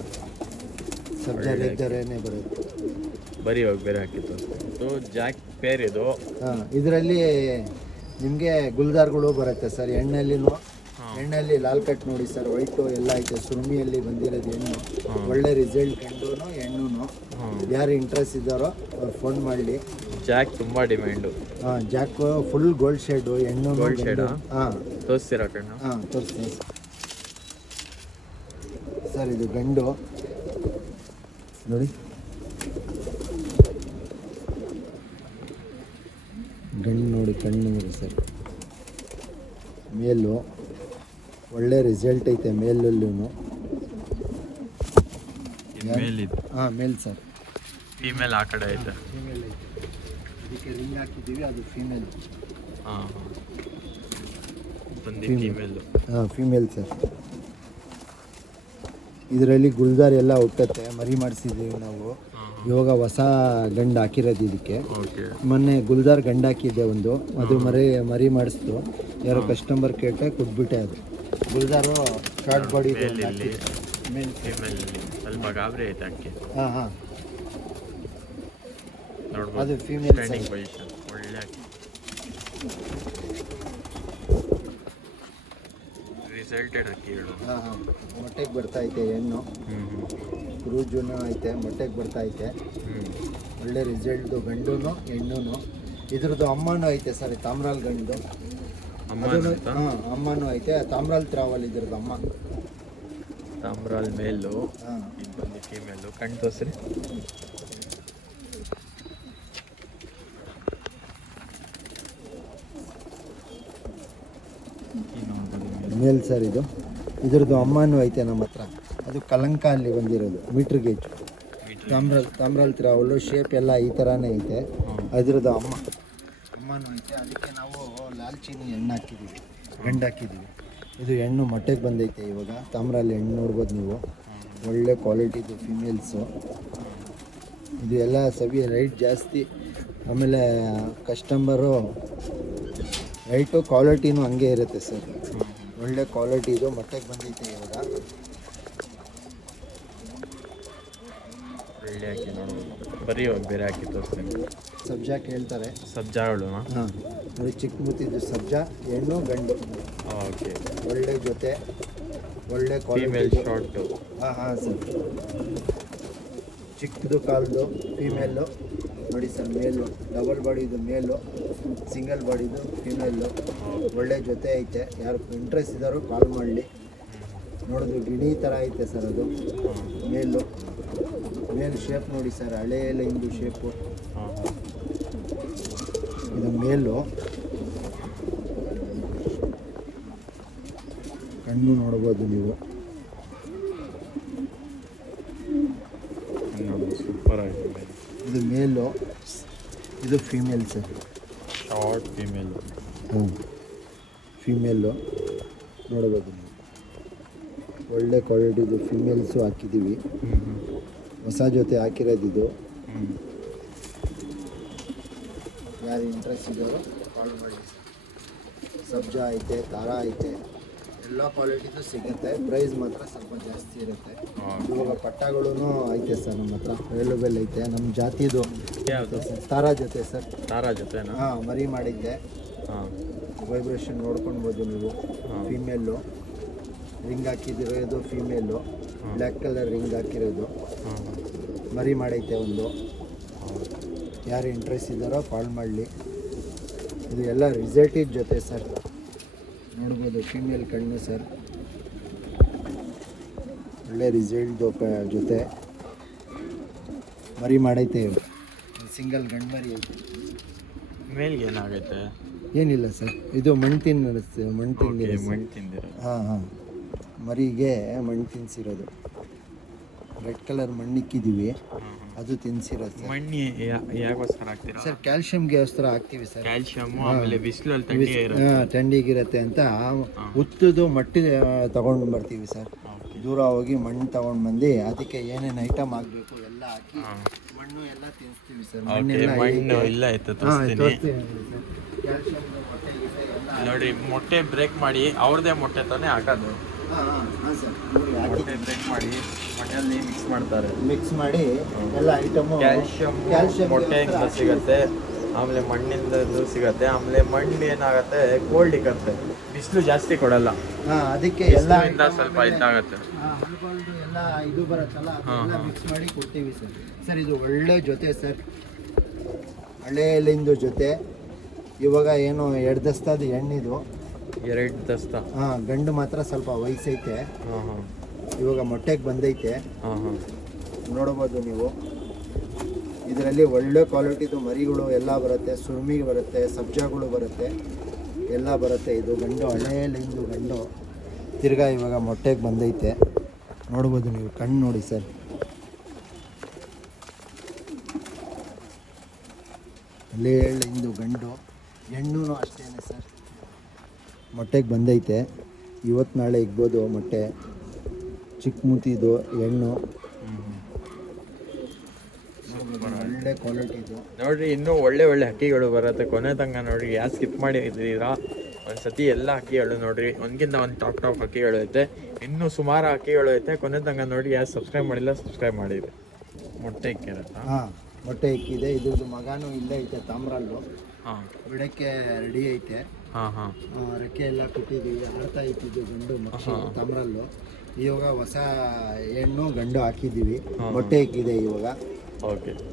ಸಬ್ಜಾ ರೆಗ್ದರೇ ಬರೋದು. ಬರೀ ಹೋಗಿ ಬೇರೆ ಹಾಕಿತ್ತು. ಸೊ ಜಾಕ್ ಪೇರ್ ಇದು. ಹಾಂ, ಇದರಲ್ಲಿ ನಿಮಗೆ ಗುಲ್ದಾರ್ಗಳು ಬರುತ್ತೆ ಸರ್. ಎಣ್ಣೆಲ್ಲಿನೂ ಎಣ್ಣೆಯಲ್ಲಿ ಲಾಲ್ ಕಟ್ ನೋಡಿ ಸರ್, ವೈಟು ಎಲ್ಲ ಐತೆ. ಸುರುಮಿಯಲ್ಲಿ ಬಂದಿರೋದು ಹೆಣ್ಣು. ಒಳ್ಳೆ ರಿಸಲ್ಟ್ ಗಂಡು ಹೆಣ್ಣು. ಯಾರು ಇಂಟ್ರೆಸ್ಟ್ ಇದ್ದಾರೋ ಅವ್ರು ಫೋನ್ ಮಾಡಲಿ. ಜಾಕ್ ತುಂಬ ಡಿಮ್ಯಾಂಡು. ಹಾಂ, ಜಾಕ್ ಫುಲ್ ಗೋಲ್ಡ್ ಶೇಡು ಹೆಣ್ಣು. ಗೋಲ್ಡ್ ಶೇಡಾ? ಹಾಂ, ತೋರಿಸ್ತೀರಾ ಕಣ್ಣು? ಹಾಂ ತೋರಿಸ್ತೀನಿ ಸರ್. ಇದು ಗಂಡು ನೋಡಿ, ಗಂಡು ನೋಡಿ, ಕಣ್ಣು ನೋಡಿ ಸರ್. ಮೇಲು ಒಳ್ಳೆ ರಿಸಲ್ಟ್ ಐತೆ ಮೇಲಲ್ಲೂ. ಮೇಲಿದು. ಹಾಂ, ಮೇಲ್ ಸರ್. ಫೀಮೇಲ್ ಆ ಕಡೆ ಐತೆ. ಫೀಮೇಲ್ ಐತೆ, ಅದಕ್ಕೆ ರಿಂಗ್ ಹಾಕಿದ್ದೀವಿ, ಅದು ಫೀಮೇಲ್. ಹಾಂ ಹಾಂ, ಬಂದು ಫೀಮೇಲು. ಹಾಂ, ಫೀಮೇಲ್ ಸರ್. ಇದರಲ್ಲಿ ಗುಲ್ದಾರ್ ಎಲ್ಲ ಹುಟ್ಟತ್ತೆ, ಮರಿ ಮಾಡಿಸಿದ್ದೀವಿ ನಾವು. ಇವಾಗ ಹೊಸ ಗಂಡು ಹಾಕಿರೋದು ಇದಕ್ಕೆ. ಮೊನ್ನೆ ಗುಲ್ದಾರ್ ಗಂಡು ಹಾಕಿದ್ದೆ ಒಂದು, ಅದು ಮರಿ ಮಾಡಿಸ್ತು. ಯಾರೋ ಕಸ್ಟಮರ್ ಕೇಳ್ತಾ ಕೊಟ್ಬಿಟ್ಟೆ. ಅದು ಗುಲ್ದಾರು ಶಾರ್ಟ್ ಬಾಡಿ ಮೇಲ್ ಫೀಮೇಲ್ ಸ್ವಲ್ಪ ಗಾಬರಿ ಐತೆ ಅಕ್ಕಿ. ಹಾಂ ಹಾಂ, ನೋಡ್ಬೋದು. ಅದು ಫೀಮೇಲ್ ಸ್ಟ್ಯಾಂಡಿಂಗ್ ಪೊಸಿಷನ್ ಒಳ್ಳೆ ಅಕ್ಕಿ. ರಿಸಲ್ಟೆಡ್ ಅಕ್ಕಿಗಳು. ಹಾಂ ಹಾಂ, ಮೊಟ್ಟೆಗೆ ಬರ್ತಾಯಿದೆ ಹೆಣ್ಣು. ಕ್ರೂಜುನೂ ಐತೆ, ಮೊಟ್ಟೆಗೆ ಬರ್ತಾಯಿದೆ. ಒಳ್ಳೆ ರಿಸಲ್ಟ್ದು ಗಂಡು ಹೆಣ್ಣು. ಇದ್ರದ್ದು ಅಮ್ಮನೂ ಐತೆ ಸರ್, ತಾಮ್ರಾಲ್ ಗಂಡು. ಹಾಂ, ಅಮ್ಮನೂ ಐತೆ. ತಾಮ್ರಾಲ್ ತ್ರಾವಲ್ ಇದ್ರದ್ದು ಅಮ್ಮ. ತಾಮ್ರಾಲ್ ಮೇಲು. ಹಾಂ, ಇದು ಬಂದು ಫೀಮೇಲು. ಕಣ್ಣು ತೋರಿಸ್ರಿ. ಮೇಲ್ ಸರ್ ಇದು. ಇದ್ರದ್ದು ಅಮ್ಮನೂ ಐತೆ ನಮ್ಮ ಹತ್ರ. ಅದು ಕಲಂಕ ಅಲ್ಲಿ ಬಂದಿರೋದು, ಮೀಟ್ರ್ ಗೇಜ್. ತಾಮ್ರಾಲ್ ತ್ರಾವಲು ಶೇಪ್ ಎಲ್ಲ ಈ ಥರನೇ ಐತೆ. ಅದ್ರದ್ದು ಅಮ್ಮನೂ ಐತೆ. ಅದಕ್ಕೆ ನಾವು ಲಾಲ್ಚಿನಿ ಹೆಣ್ಣು ಹಾಕಿದ್ದೀವಿ, ಗಂಡು ಹಾಕಿದ್ದೀವಿ. ಇದು ಹೆಣ್ಣು ಮೊಟ್ಟೆಗೆ ಬಂದೈತೆ ಇವಾಗ. ತಾಮ್ರಲ್ಲಿ ಹೆಣ್ಣು ನೋಡ್ಬೋದು ನೀವು, ಒಳ್ಳೆ ಕ್ವಾಲಿಟಿದು ಫಿಮೇಲ್ಸು. ಇದು ಎಲ್ಲ ಸವಿ ರೈಟ್ ಜಾಸ್ತಿ. ಆಮೇಲೆ ಕಸ್ಟಮರು ರೈಟು ಕ್ವಾಲಿಟಿನೂ ಹಂಗೆ ಇರುತ್ತೆ ಸರ್. ಒಳ್ಳೆ ಕ್ವಾಲಿಟಿ ಇದು, ಮೊಟ್ಟೆಗೆ ಬಂದೈತೆ ಇವಾಗ. ಒಳ್ಳೆ ಹಾಕಿ ನೋಡ್ಬೋದು. ಬರೀ ಹೋಗಿ ಬೇರೆ ಹಾಕಿ ತೋರಿಸ್ತೀನಿ. ಸಬ್ಜಾ ಕೇಳ್ತಾರೆ. ಸಬ್ಜಾಗಳು. ಹಾಂ, ನೋಡಿ ಚಿಕ್ಕ ಮುತ್ತಿದ್ದು ಸಬ್ಜಾ, ಹೆಣ್ಣು ಗಂಡು. ಓಕೆ, ಒಳ್ಳೆ ಜೊತೆ, ಒಳ್ಳೆ ಫೀಮೇಲ್ ಕ್ವಾಲಿಟಿ. ಶಾರ್ಟು. ಹಾಂ ಹಾಂ ಸರ್. ಚಿಕ್ಕದು ಕಾಲ್ದು ಫೀಮೇಲು ನೋಡಿ ಸರ್. ಮೇಲು ಡಬಲ್ ಬಾಡಿದು ಮೇಲು, ಸಿಂಗಲ್ ಬಾಡಿದು ಫೀಮೇಲು. ಒಳ್ಳೆ ಜೊತೆ ಐತೆ. ಯಾರು ಇಂಟ್ರೆಸ್ಟ್ ಇದ್ದಾರೋ ಕಾಲ್ ಮಾಡಲಿ. ನೋಡಿದ್ರು ಗಿಣಿ ಥರ ಐತೆ ಸರ್ ಅದು ಮೇಲು. ಮೇಲು ಶೇಪ್ ನೋಡಿ ಸರ್, ಹಳೆ ಲೈನ್ದು ಶೇಪು. ಇದು ಮೇಲು. ಕಣ್ಣು ನೋಡ್ಬೋದು ನೀವು. ಸೂಪರ್ ಆಗಿದೆ. ಇದು ಮೇಲು, ಇದು ಫೀಮೇಲ್ ಸರ್. Short female. ಹ್ಞೂ, ಫೀಮೇಲು ನೋಡ್ಬೋದು ನೀವು. ಒಳ್ಳೆ ಕ್ವಾಲಿಟಿದು ಫೀಮೇಲ್ಸು ಹಾಕಿದ್ದೀವಿ. ಹೊಸ ಜೊತೆ ಹಾಕಿರೋದಿದು. ಯಾರು ಇಂಟ್ರೆಸ್ಟ್ ಇದ್ದಾರೋ ಕಾಲ್ ಮಾಡಿ. ಸಬ್ಜಾ ಐತೆ, ತಾರಾ ಐತೆ, ಎಲ್ಲ ಕ್ವಾಲಿಟಿದು ಸಿಗುತ್ತೆ. ಪ್ರೈಸ್ ಮಾತ್ರ ಸ್ವಲ್ಪ ಜಾಸ್ತಿ ಇರುತ್ತೆ. ಇವಾಗ ಪಟ್ಟಗಳೂ ಐತೆ ಸರ್ ನಮ್ಮ ಹತ್ರ, ಅವೈಲೇಬಲ್ ಐತೆ. ನಮ್ಮ ಜಾತಿದು ಯಾವುದು? ತಾರಾ ಜೊತೆ ಸರ್. ತಾರಾ ಜೊತೆನಾ? ಹಾಂ, ಮರಿ ಮಾಡಿದ್ದೆ. ಹಾಂ, ವೈಬ್ರೇಷನ್ ನೋಡ್ಕೊಳ್ಬೋದು ನೀವು. ಫೀಮೇಲು ರಿಂಗ್ ಹಾಕಿದಿರೋದು ಫೀಮೇಲು, ಬ್ಲ್ಯಾಕ್ ಕಲರ್ ರಿಂಗ್ ಹಾಕಿರೋದು. ಮರಿ ಮಾಡೈತೆ ಒಂದು. ಯಾರು ಇಂಟ್ರೆಸ್ಟ್ ಇದ್ದಾರೋ ಕಾಲ್ ಮಾಡಲಿ. ಇದು ಎಲ್ಲ ರಿಸಲ್ಟಿವ್ ಜೊತೆ ಸರ್, ನೋಡ್ಬೋದು ಫೀಮೇಲ್ ಕಣ್ಣು ಸರ್, ಒಳ್ಳೆ ರಿಸಲ್ಟ್ ಜೊತೆ ಮರಿ ಮಾಡೈತೆ. ಸಿಂಗಲ್ ಗಂಡು ಮರಿ ಐತೆ. ಮೇಲ್ಗೆ ಏನಾಗುತ್ತೆ? ಏನಿಲ್ಲ ಸರ್, ಇದು ಮಣ್ಣು ತಿಂದಿರೋ. ಮಣ್ಣು ತಿಂದಿರೋ. ಹಾಂ, ಮರಿಗೆ ಮಣ್ಣು ತಿನ್ಸಿರೋದು. ರೆಡ್ ಕಲರ್ ಮಣ್ಣು ಇಕ್ಕಿದ್ದೀವಿ, ಅದು ತಿನ್ಸಿರೋದು. ಮಣ್ಣಿ ಯಾಕೋಸ್ಕರ ಹಾಕ್ತೀರಾ ಸರ್? ಕ್ಯಾಲ್ಶಿಯಮ್ಗೆ ಗೋಸ್ಕರ ಹಾಕ್ತೀವಿ ಸರ್. ಕ್ಯಾಲ್ಶಿಯಮ್, ಆಮೇಲೆ ಬಿಸಿಲಲ್ಲಿ ಥಂಡಿ ಥಂಡಿಗಿರುತ್ತೆ ಅಂತ ಉತ್ತದು ಮಟ್ಟಿ ತಗೊಂಡು ಬರ್ತೀವಿ ಸರ್. ದೂರ ಹೋಗಿ ಮಣ್ಣು ತಗೊಂಡು ಬಂದು ಅದಕ್ಕೆ ಏನೇನು ಐಟಮ್ ಆಗಬೇಕು ಎಲ್ಲ ಹಾಕಿ ಮಣ್ಣು ಎಲ್ಲ ತಿನ್ನಿಸ್ತೀವಿ ಸರ್. ಮಣ್ಣು ಇಲ್ಲ ಆಯ್ತು ನೋಡಿ. ಮೊಟ್ಟೆ ಬ್ರೇಕ್ ಮಾಡಿ ಅವ್ರದೇ ಮೊಟ್ಟೆ ತಾನೇ ಹಾಕೋದು. ಮೊಟ್ಟೆ ಬ್ರೇಕ್ ಮಾಡಿ ಮೊಟ್ಟೆಯಲ್ಲಿ ಮಿಕ್ಸ್ ಮಾಡಿ ಎಲ್ಲ ಐಟಮು ಕ್ಯಾಲ್ಶಿಯಂ ಮೊಟ್ಟೆಯಿಂದ ಸಿಗುತ್ತೆ, ಆಮೇಲೆ ಮಣ್ಣಿಂದ ಸಿಗುತ್ತೆ. ಆಮೇಲೆ ಮಣ್ಣು ಏನಾಗುತ್ತೆ, ಕೋಲ್ಡ್ ಇರುತ್ತೆ, ಬಿಸಿಲು ಜಾಸ್ತಿ ಕೊಡಲ್ಲ. ಅದಕ್ಕೆ ಎಲ್ಲ ಸ್ವಲ್ಪ ಇದಾಗುತ್ತೆ, ಎಲ್ಲ ಇದು ಬರುತ್ತಲ್ಲ, ಅದೆಲ್ಲ ಮಿಕ್ಸ್ ಮಾಡಿ ಕೊಡ್ತೀವಿ ಸರ್. ಸರ್ ಇದು ಒಳ್ಳೆ ಜೊತೆ ಸರ್, ಹಳೆಯಲ್ಲಿಂದು ಜೊತೆ. ಇವಾಗ ಏನು 2 ದಸ್ತದ ಹೆಣ್ಣಿದು, 2 ದಸ್ತ. ಗಂಡು ಮಾತ್ರ ಸ್ವಲ್ಪ ವಯಸ್ಸೈತೆ. ಇವಾಗ ಮೊಟ್ಟೆಗೆ ಬಂದೈತೆ, ನೋಡ್ಬೋದು ನೀವು. ಇದರಲ್ಲಿ ಒಳ್ಳೆ ಕ್ವಾಲಿಟಿದು ಮರಿಗಳು ಎಲ್ಲ ಬರುತ್ತೆ, ಸುರ್ಮಿ ಬರುತ್ತೆ, ಸಬ್ಜಾಗಳು ಬರುತ್ತೆ, ಎಲ್ಲ ಬರುತ್ತೆ. ಇದು ಗಂಡು, ಹಳೆಯಲ್ಲಿಂದು ಗಂಡು. ತಿರ್ಗಾ ಇವಾಗ ಮೊಟ್ಟೆಗೆ ಬಂದೈತೆ, ನೋಡ್ಬೋದು ನೀವು. ಕಣ್ಣು ನೋಡಿ ಸರ್, ಹಳೆಯಲ್ಲಿಂದು ಗಂಡು. ಹೆಣ್ಣು ಅಷ್ಟೇನೆ ಸರ್, ಮೊಟ್ಟೆಗೆ ಬಂದೈತೆ. ಇವತ್ತು ನಾಳೆ ಇಗ್ಬೋದು ಮೊಟ್ಟೆ. ಚಿಕ್ಕ ಮೂತಿದು ಹೆಣ್ಣು, ಒಳ್ಳೆ ಕ್ವಾಲಿಟಿ ಇದು ನೋಡ್ರಿ. ಇನ್ನೂ ಒಳ್ಳೆ ಹಕ್ಕಿಗಳು ಬರುತ್ತೆ. ಕೊನೆ ತನಕ ನೋಡ್ರಿ, ಯಾರು ಸ್ಕಿಪ್ ಮಾಡಿದ್ದೀರಾ ಒಂದ್ಸತಿ ಎಲ್ಲ ಹಕ್ಕಿಗಳು ನೋಡ್ರಿ. ಒಂದ್ಕಿಂತ ಒಂದು ಟಾಪ್ ಹಕ್ಕಿಗಳು ಐತೆ, ಇನ್ನೂ ಸುಮಾರು ಹಕ್ಕಿಗಳು ಐತೆ. ಕೊನೆ ತನಕ ನೋಡಿ. ಯಾರು ಸಬ್ಸ್ಕ್ರೈಬ್ ಮಾಡಿಲ್ಲ ಸಬ್ಸ್ಕ್ರೈಬ್ ಮಾಡಿರಿ. ಮೊಟ್ಟೆ ಇಕ್ಕಿರತ್ತ? ಮೊಟ್ಟೆ ಇಕ್ಕಿದೆ. ಇದ್ರದ್ದು ಮಗನೂ ಇಲ್ಲೇ ಐತೆ, ತಾಮ್ರಲ್ಲು. ಬಿಡಕ್ಕೆ ರೆಡಿ ಐತೆ. ರೆಕ್ಕೆ ಎಲ್ಲ ಕೊಟ್ಟಿದ್ದೀವಿ. ಆಡ್ತಾ ಇತ್ತಿದ್ದು ಗಂಡು ಮಕ್ಷಿ ತಾಮ್ರಲ್ಲು. ಇವಾಗ ಹೊಸ ಹೆಣ್ಣು ಗಂಡು ಹಾಕಿದ್ದೀವಿ, ಮೊಟ್ಟೆ ಇಕ್ಕಿದೆ ಇವಾಗ.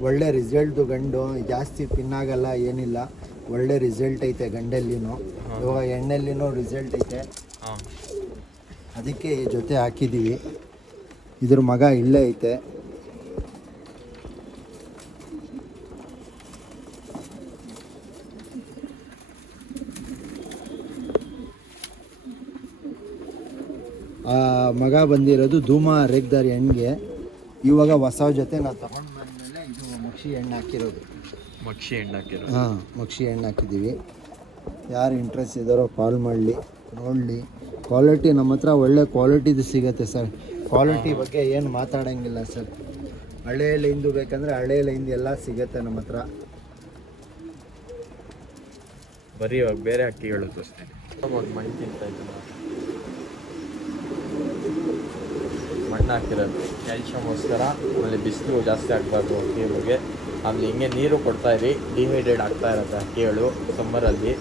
ಒಳ್ಳೆ ರಿಸಲ್ಟ್ದು ಗಂಡು, ಜಾಸ್ತಿ ಪಿನ್ನಾಗಲ್ಲ, ಏನಿಲ್ಲ. ಒಳ್ಳೆ ರಿಸಲ್ಟ್ ಐತೆ ಗಂಡಲ್ಲಿನೂ. ಇವಾಗ ಹೆಣ್ಣಲ್ಲಿನೂ ರಿಸಲ್ಟ್ ಐತೆ, ಅದಕ್ಕೆ ಈ ಜೊತೆ ಹಾಕಿದ್ದೀವಿ. ಇದ್ರ ಮಗ ಇಲ್ಲೇ ಐತೆ. ಆ ಮಗ ಬಂದಿರೋದು ಧೂಮ ರೇಗ್ದಾರಿ ಹೆಣ್ಣಿಗೆ. ಇವಾಗ ಹೊಸ ಜೊತೆ ನಾವು ತಗೊಂಡು ಬಂದಮೇಲೆ ಇದು ಮಕ್ಷಿ ಹೆಣ್ಣು ಹಾಕಿರೋದು. ಮಕ್ಷಿ ಹೆಣ್ಣು ಹಾಕಿದ್ದೀವಿ. ಯಾರು ಇಂಟ್ರೆಸ್ಟ್ ಇದ್ದಾರೋ ಕಾಲ್ ಮಾಡಲಿ, ನೋಡಲಿ. ಕ್ವಾಲಿಟಿ ನಮ್ಮ ಹತ್ರ ಒಳ್ಳೆ ಕ್ವಾಲಿಟಿದು ಸಿಗುತ್ತೆ ಸರ್. ಕ್ವಾಲಿಟಿ ಬಗ್ಗೆ ಏನು ಮಾತಾಡೋಂಗಿಲ್ಲ ಸರ್. ಹಳೆ ಲೈನ್ದು ಬೇಕಂದರೆ ಹಳೆ ಲೈನ್ದು ಎಲ್ಲ ಸಿಗುತ್ತೆ ನಮ್ಮ ಹತ್ರ. ಬರೀ ಇವಾಗ ಬೇರೆ ಹಕ್ಕಿಗಳು ತೋರಿಸ್ತೀನಿ. ಮಣ್ಣು ತಿಂತಾ ಇದ್ದೀನಿ, ಮಣ್ಣು ಹಾಕಿರೋದು ಕ್ಯಾಲ್ಶಿಯಮ್ಗೋಸ್ಕರ. ಆಮೇಲೆ ಬಿಸಿಲು ಜಾಸ್ತಿ ಆಗಬಾರ್ದು ಹಕ್ಕಿಗಳಿಗೆ. ಆಮೇಲೆ ಹಿಂಗೆ ನೀರು ಕೊಡ್ತಾಯಿರಿ, ಡಿಹೈಡ್ರೇಟ್ ಆಗ್ತಾ ಇರುತ್ತೆ ಹಕ್ಕಿಗಳು. ಸಮ್ಮರಲ್ಲಿ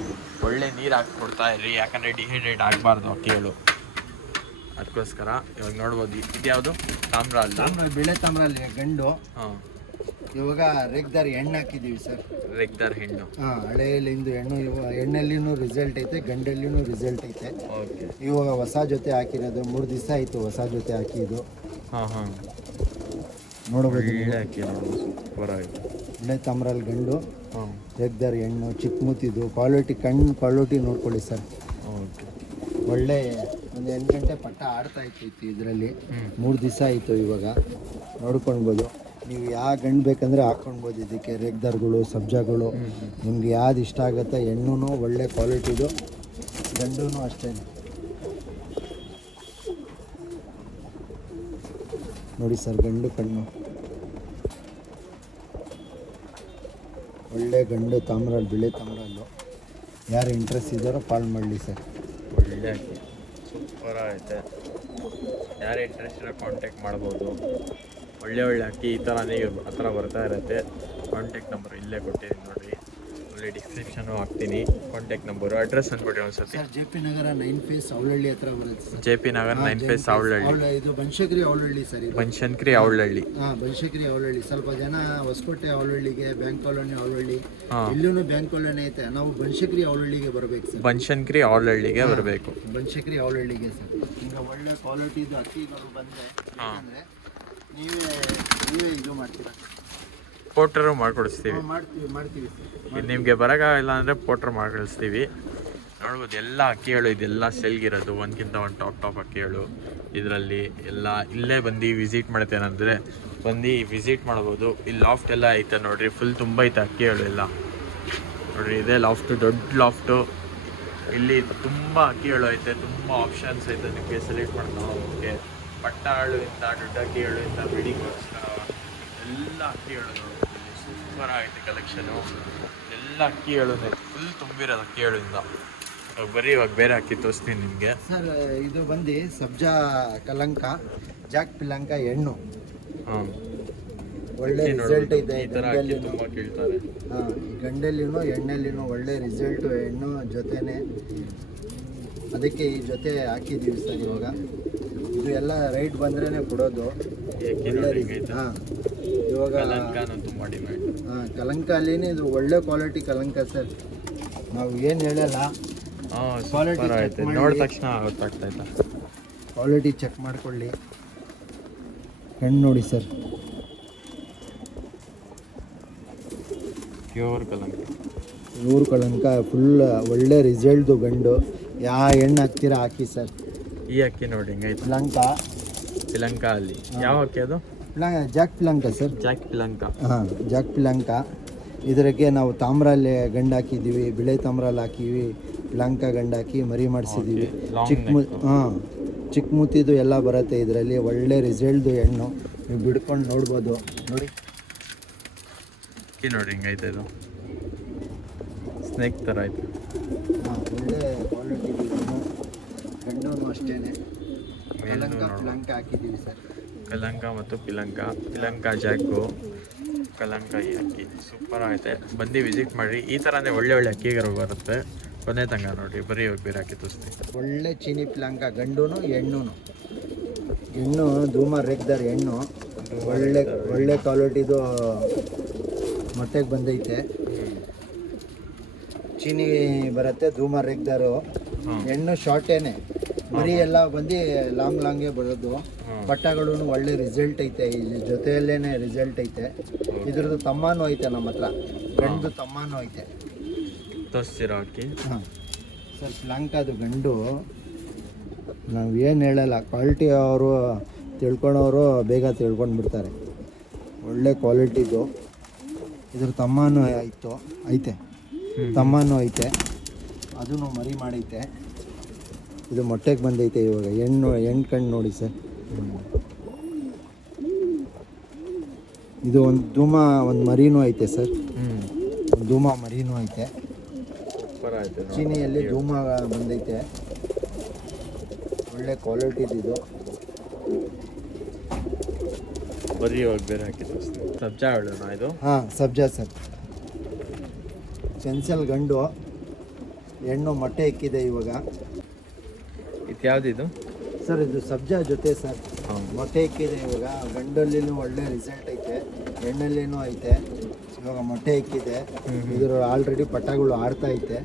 ಒಳ್ಳೆ ನೀರು ಹಾಕಿ ಕೊಡ್ತಾಯಿರಿ, ಯಾಕಂದರೆ ಡಿಹೈಡ್ರೇಟ್ ಆಗಬಾರ್ದು ಹಕ್ಕಿಗಳು. ಅದಕ್ಕೋಸ್ಕರ ಇವಾಗ ನೋಡ್ಬೋದು. ಇದ್ಯಾವುದು? ತಾಮ್ರ ಅಲ್ಲ, ಬೆಳೆ ತಾಮ್ರ ಅಲ್ಲಿ ಗಂಡು. ಇವಾಗ ರೇಗ್ದಾರ್ ಹೆಣ್ಣು ಹಾಕಿದ್ದೀವಿ ಸರ್. ರೇಗ್ದಾರ್ ಹೆಣ್ಣು. ಹಳೆಯಲ್ಲಿಂದು ಹೆಣ್ಣು. ಹೆಣ್ಣಲ್ಲಿನೂ ರಿಸಲ್ಟ್ ಐತೆ, ಗಂಡಲ್ಲಿನೂ ರಿಸಲ್ಟ್ ಐತೆ. ಇವಾಗ ಹೊಸ ಜೊತೆ ಹಾಕಿರೋದು 3 ದಿವಸ ಆಯಿತು ಹೊಸ ಜೊತೆ ಹಾಕಿದ್ದು. ನೋಡ್ಬೋದು, ಸೂಪರ್ ಆಯಿತು. ಹಳೆ ತಾಮ್ರಲ್ಲಿ ಗಂಡು, ರೇಗ್ದಾರ್ ಹೆಣ್ಣು, ಚಿಕ್ಕ ಮೂತಿದ್ದು. ಕ್ವಾಲಿಟಿ, ಕಣ್ಣು ಕ್ವಾಲಿಟಿ ನೋಡ್ಕೊಳ್ಳಿ ಸರ್. ಒಳ್ಳೆ ಒಂದು 8 ಗಂಟೆ ಪಟ್ಟ ಆಡ್ತಾ ಇತ್ತು ಇದರಲ್ಲಿ. 3 ದಿವಸ ಆಯಿತು. ಇವಾಗ ನೋಡ್ಕೊಳ್ಬೋದು ನೀವು. ಯಾವ ಗಂಡು ಬೇಕಂದರೆ ಹಾಕ್ಕೊಳ್ಬೋದು ಇದಕ್ಕೆ. ರೇಗ್ದಾರ್ಗಳು, ಸಬ್ಜಾಗಳು, ನಿಮ್ಗೆ ಯಾವ್ದು ಇಷ್ಟ ಆಗುತ್ತೆ. ಹೆಣ್ಣು ಒಳ್ಳೆ ಕ್ವಾಲಿಟಿದು, ಗಂಡು ಅಷ್ಟೇ. ನೋಡಿ ಸರ್, ಗಂಡು ಕಣ್ಣು ಒಳ್ಳೆ ಗಂಡು ತಾಮ್ರಲ್ಲಿ, ಬಿಳೆ ತಾಮ್ರಲ್ಲು. ಯಾರು ಇಂಟ್ರೆಸ್ಟ್ ಇದ್ದಾರೋ ಕಾಲ್ ಮಾಡಲಿ ಸರ್. ಒಳ್ಳೆ ಸೂಪರ್ ಆಗುತ್ತೆ. ಯಾರು ಇಂಟ್ರೆಸ್ಟ್ ಇರೋ ಕಾಂಟ್ಯಾಕ್ಟ್ ಮಾಡ್ಬೋದು. ಒಳ್ಳೆ ಅಕ್ಕಿ ಈ ಥರನೇ ಆ ಥರ ಬರ್ತಾ ಇರುತ್ತೆ. ಕಾಂಟ್ಯಾಕ್ಟ್ ನಂಬರ್ ಇಲ್ಲೇ ಕೊಟ್ಟಿದ್ದೀನಿ ನೋಡಿರಿ. ಮಾಮೂಲಿ ಡಿಸ್ಕ್ರಿಪ್ಷನು ಹಾಕ್ತೀನಿ. ಕಾಂಟ್ಯಾಕ್ಟ್ ನಂಬರು, ಅಡ್ರೆಸ್ ಅಂದ್ಬಿಟ್ಟು ಒಂದ್ಸತಿ. Sir J P Nagar 9 phase Avalahalli ಹತ್ರ ಬರುತ್ತೆ sir. J P Nagar 9 phase Avalahalli. ಇದು ಬನಶಂಕರಿ ಅವಳಹಳ್ಳಿ ಸರ್. ಇದು ಬನಶಂಕರಿ ಅವಳಹಳ್ಳಿ. ಬನಶಂಕರಿ ಅವಳಹಳ್ಳಿ. ಸ್ವಲ್ಪ ಜನ ಹೊಸಕೋಟೆ ಅವಳಹಳ್ಳಿಗೆ, ಬ್ಯಾಂಕ್ ಕಾಲೋನಿ ಅವಳಹಳ್ಳಿ, ಹಾಂ, ಇಲ್ಲೂ ಬ್ಯಾಂಕ್ ಕಾಲೋನಿ ಐತೆ. ನಾವು ಬನಶಂಕರಿ ಅವಳಹಳ್ಳಿಗೆ ಬರಬೇಕು ಸರ್. ಬನಶಂಕರಿ ಅವಳಹಳ್ಳಿಗೆ ಬರಬೇಕು. ಬನಶಂಕರಿ ಅವಳಹಳ್ಳಿಗೆ ಸರ್. ಈಗ ಒಳ್ಳೆ ಕ್ವಾಲಿಟಿದು ಅಕ್ಕಿಗಳು ಬಂದರೆ ಅಂದರೆ ನೀವೇ ಇದು ಮಾಡ್ತೀರಾ. ಪೋಟ್ರು ಮಾಡ್ಕೊಡಿಸ್ತೀವಿ. ಮಾಡ್ತೀವಿ ಸರ್. ನಿಮಗೆ ಬರೋಕ್ಕಾಗಿಲ್ಲ ಅಂದರೆ ಪೋಟ್ರ್ ಮಾಡಿ ಕಳಿಸ್ತೀವಿ. ನೋಡ್ಬೋದು ಎಲ್ಲ ಅಕ್ಕಿಗಳು ಇದೆಲ್ಲ ಸೆಲ್ಗಿರೋದು, ಒಂದ್ಕಿಂತ ಒಂದು ಟಾಪ್ ಅಕ್ಕಿಗಳು. ಇದರಲ್ಲಿ ಎಲ್ಲ ಇಲ್ಲೇ ಬಂದು ವಿಸಿಟ್ ಮಾಡ್ತೇನೆಂದರೆ ಬಂದು ವಿಸಿಟ್ ಮಾಡ್ಬೋದು. ಇಲ್ಲಿ ಲಾಫ್ಟ್ ಎಲ್ಲ ಐತೆ ನೋಡಿರಿ, ಫುಲ್ ತುಂಬ ಐತೆ ಅಕ್ಕಿಗಳು ಎಲ್ಲ ನೋಡಿರಿ. ಇದೇ ಲಾಫ್ಟು, ದೊಡ್ಡ ಲಾಫ್ಟು. ಇಲ್ಲಿ ತುಂಬ ಅಕ್ಕಿಗಳು ಐತೆ, ತುಂಬ ಆಪ್ಷನ್ಸ್ ಐತೆ ನಿಮಗೆ ಸೆಲೆಕ್ಟ್ ಮಾಡ್ಕೊಳ್ಳೋಕ್ಕೆ. ಪಟ್ಟಾಳುವಿಂದ ದೊಡ್ಡ ಅಕ್ಕಿಗಳಿಂದ ಬಿಡಿಗೋಸ್ಕರ ಎಲ್ಲ ಅಕ್ಕಿಗಳು ಸೂಪರ್ ಆಗೈತೆ ಕಲೆಕ್ಷನು. ಎಲ್ಲ ಅಕ್ಕಿಗಳು ಫುಲ್ ತುಂಬಿರೋದು ಅಕ್ಕಿಗಳಿಂದ. ಬರೀ ಇವಾಗ ಬೇರೆ ಅಕ್ಕಿ ತೋರಿಸ್ತೀನಿ ನಿಮಗೆ ಸರ್. ಇದು ಬಂದು ಸಬ್ಜಾ ಕಲಂಕ, ಜಾಕ್ ಪಿಲಂಕ ಹೆಣ್ಣು. ಹಾಂ, ಒಳ್ಳೆ ರಿಸಲ್ಟ್ ಇದೆ. ಈ ಥರ ಅಕ್ಕಿ ತುಂಬ ಕೇಳ್ತಾರೆ. ಗಂಡಲ್ಲಿನೂ ಹೆಣ್ಣಲ್ಲಿನೂ ಒಳ್ಳೆ ರಿಸಲ್ಟು. ಹೆಣ್ಣು ಜೊತೆನೆ, ಅದಕ್ಕೆ ಈ ಜೊತೆ ಹಾಕಿದ್ದೀವಿ ಸರ್. ಇವಾಗ ಇದು ಎಲ್ಲ ರೈಟ್ ಬಂದ್ರೇ ಕೊಡೋದು. ಇವಾಗ ತುಂಬ ಡಿಮ್ಯಾಂಡ್. ಕಲಂಕ ಅಲ್ಲಿನೇ ಇದು ಒಳ್ಳೆ ಕ್ವಾಲಿಟಿ ಕಲಂಕ ಸರ್. ನಾವು ಏನು ಹೇಳಲ್ಲ, ಕ್ವಾಲಿಟಿ ನೋಡಿದ ತಕ್ಷಣ ಗೊತ್ತಾಗ್ತಾಯಿಲ್ಲ. ಕ್ವಾಲಿಟಿ ಚೆಕ್ ಮಾಡ್ಕೊಳ್ಳಿ. ಕಣ್ಣು ನೋಡಿ ಸರ್, ಪ್ಯೂರ್ ಕಲಂಕ. ಪ್ಯೂರ್ ಕಲಂಕ, ಫುಲ್ ಒಳ್ಳೆ ರಿಸಲ್ಟ್ದು ಗಂಡು. ಯಾವ ಹೆಣ್ಣು ಹಾಕ್ತೀರಾ ಹಾಕಿ ಸರ್. ಈ ಅಕ್ಕಿ ನೋಡಿ ಹಿಂಗೈತೆ, ಪಿಲಂಕ ಅಲ್ಲಿ. ಯಾವ ಅಕ್ಕಿ ಅದು? ಜಾಕ್ ಪಿಲಂಕ ಸರ್. ಜಾಕ್ ಪಿಲಂಕ. ಜಾಕ್ ಪಿಲಂಕ. ಇದಕ್ಕೆ ನಾವು ತಾಮ್ರಲ್ಲಿ ಗಂಡು ಹಾಕಿದ್ದೀವಿ, ಬಿಳೆ ತಾಮ್ರಲ್ಲಿ ಹಾಕಿವಿ, ಪಿಲಂಕ ಗಂಡು ಹಾಕಿ ಮರಿ ಮಾಡಿಸಿದ್ದೀವಿ. ಚಿಕ್ಕ ಮೂತಿದು ಎಲ್ಲ ಬರುತ್ತೆ ಇದರಲ್ಲಿ. ಒಳ್ಳೆ ರಿಸಲ್ಟ್ದು ಹೆಣ್ಣು, ನೀವು ಬಿಡ್ಕೊಂಡು ನೋಡ್ಬೋದು. ನೋಡಿ ಅಕ್ಕಿ ನೋಡಿ ಹಿಂಗೈತೆ, ಇದು ಸ್ನೇಕ್ ಥರ ಐತೆ. ಒಳ್ಳೆ ಕ್ವಾಲಿಟಿ ಗಂಡು ಅಷ್ಟೇ. ಪಿಲಂಕ ಹಾಕಿದ್ದೀವಿ ಸರ್. ಕಲಂಕ ಮತ್ತು ಪಿಲಂಕ ಜಾಕು, ಕಲಂಕ ಈ ಅಕ್ಕಿ ಸೂಪರ್ ಆಗೈತೆ. ಬಂದು ವಿಸಿಟ್ ಮಾಡಿ. ಈ ಥರನೇ ಒಳ್ಳೆ ಅಕ್ಕಿಗಳು ಬರುತ್ತೆ. ಕೊನೆ ತನಕ ನೋಡಿ. ಬರೀ ಇವಾಗ ಬೇರೆ ಅಕ್ಕಿ ತೋರಿಸ್ತೀನಿ. ಒಳ್ಳೆ ಚೀನಿ ಪಿಲಂಕ ಗಂಡು ಹೆಣ್ಣು ಧೂಮ ರೇಗ್ದಾರ್ ಹೆಣ್ಣು. ಒಳ್ಳೆ ಕ್ವಾಲಿಟಿದು ಮೊಟ್ಟೆಗೆ ಬಂದೈತೆ. ಚೀನಿ ಬರುತ್ತೆ, ಧೂಮ ರೇಗ್ದಾರು. ಹೆಣ್ಣು ಶಾರ್ಟೇನೆ, ಮರಿ ಎಲ್ಲ ಬಂದು ಲಾಂಗೇ ಬರೋದು. ಪಟ್ಟಗಳು ಒಳ್ಳೆ ರಿಸಲ್ಟ್ ಐತೆ. ಈ ಜೊತೆಯಲ್ಲೇ ರಿಸಲ್ಟ್ ಐತೆ. ಇದ್ರದ್ದು ತಮ್ಮನೂ ಐತೆ ನಮ್ಮ ಹತ್ರ, ಗಂಡು ತಮ್ಮನೂ ಐತೆ. ತೋರಿಸ್ತೀರಾ ಅಕ್ಕಿ? ಸರ್ ಪಿಲಂಕದು ಗಂಡು ನಾವು ಏನು ಹೇಳಲ್ಲ. ಕ್ವಾಲಿಟಿ ಅವರು ತಿಳ್ಕೊಳೋರು ಬೇಗ ತಿಳ್ಕೊಂಡ್ಬಿಡ್ತಾರೆ. ಒಳ್ಳೆ ಕ್ವಾಲಿಟಿದು. ಇದ್ರ ತಮ್ಮನೂ ಐತೆ, ತಮ್ಮನೂ ಐತೆ. ಅದೂ ಮರಿ ಮಾಡೈತೆ. ಇದು ಮೊಟ್ಟೆಗೆ ಬಂದೈತೆ ಇವಾಗ. ಹೆಣ್ಣು ಕಣ್ಣು ನೋಡಿ ಸರ್. ಇದು ಒಂದು ಧೂಮ, ಒಂದು ಮರಿನೂ ಐತೆ ಸರ್. ಧೂಮ ಮರಿನೂ ಐತೆ. ಚೀನಿಯಲ್ಲಿ ಧೂಮ ಬಂದೈತೆ. ಒಳ್ಳೆ ಕ್ವಾಲಿಟಿದು. ಬರೀ ಇವಾಗ ಬೇರೆ ಹಾಕಿ ಸಬ್ಜಾ ಹೇಳೋಣ ಇದು? ಸಬ್ಜಾ ಸರ್. ಚೆನ್ಸಲ್ ಗಂಡು, ಹೆಣ್ಣು ಮೊಟ್ಟೆ ಇಕ್ಕಿದೆ ಇವಾಗ. ಇದು ಯಾವುದಿದು ಸರ್? ಇದು ಸಬ್ಜಾ ಜೊತೆ ಸರ್. ಮೊಟ್ಟೆ ಇಕ್ಕಿದೆ ಇವಾಗ. ಗಂಡಲ್ಲಿನೂ ಒಳ್ಳೆ ರಿಸಲ್ಟ್ ಐತೆ, ಹೆಣ್ಣಲ್ಲಿನೂ ಐತೆ. ಇವಾಗ ಮೊಟ್ಟೆ ಇಕ್ಕಿದೆ. ಇದ್ರ ಆಲ್ರೆಡಿ ಪಟ್ಟಗಳು ಆಡ್ತಾ ಐತೆ.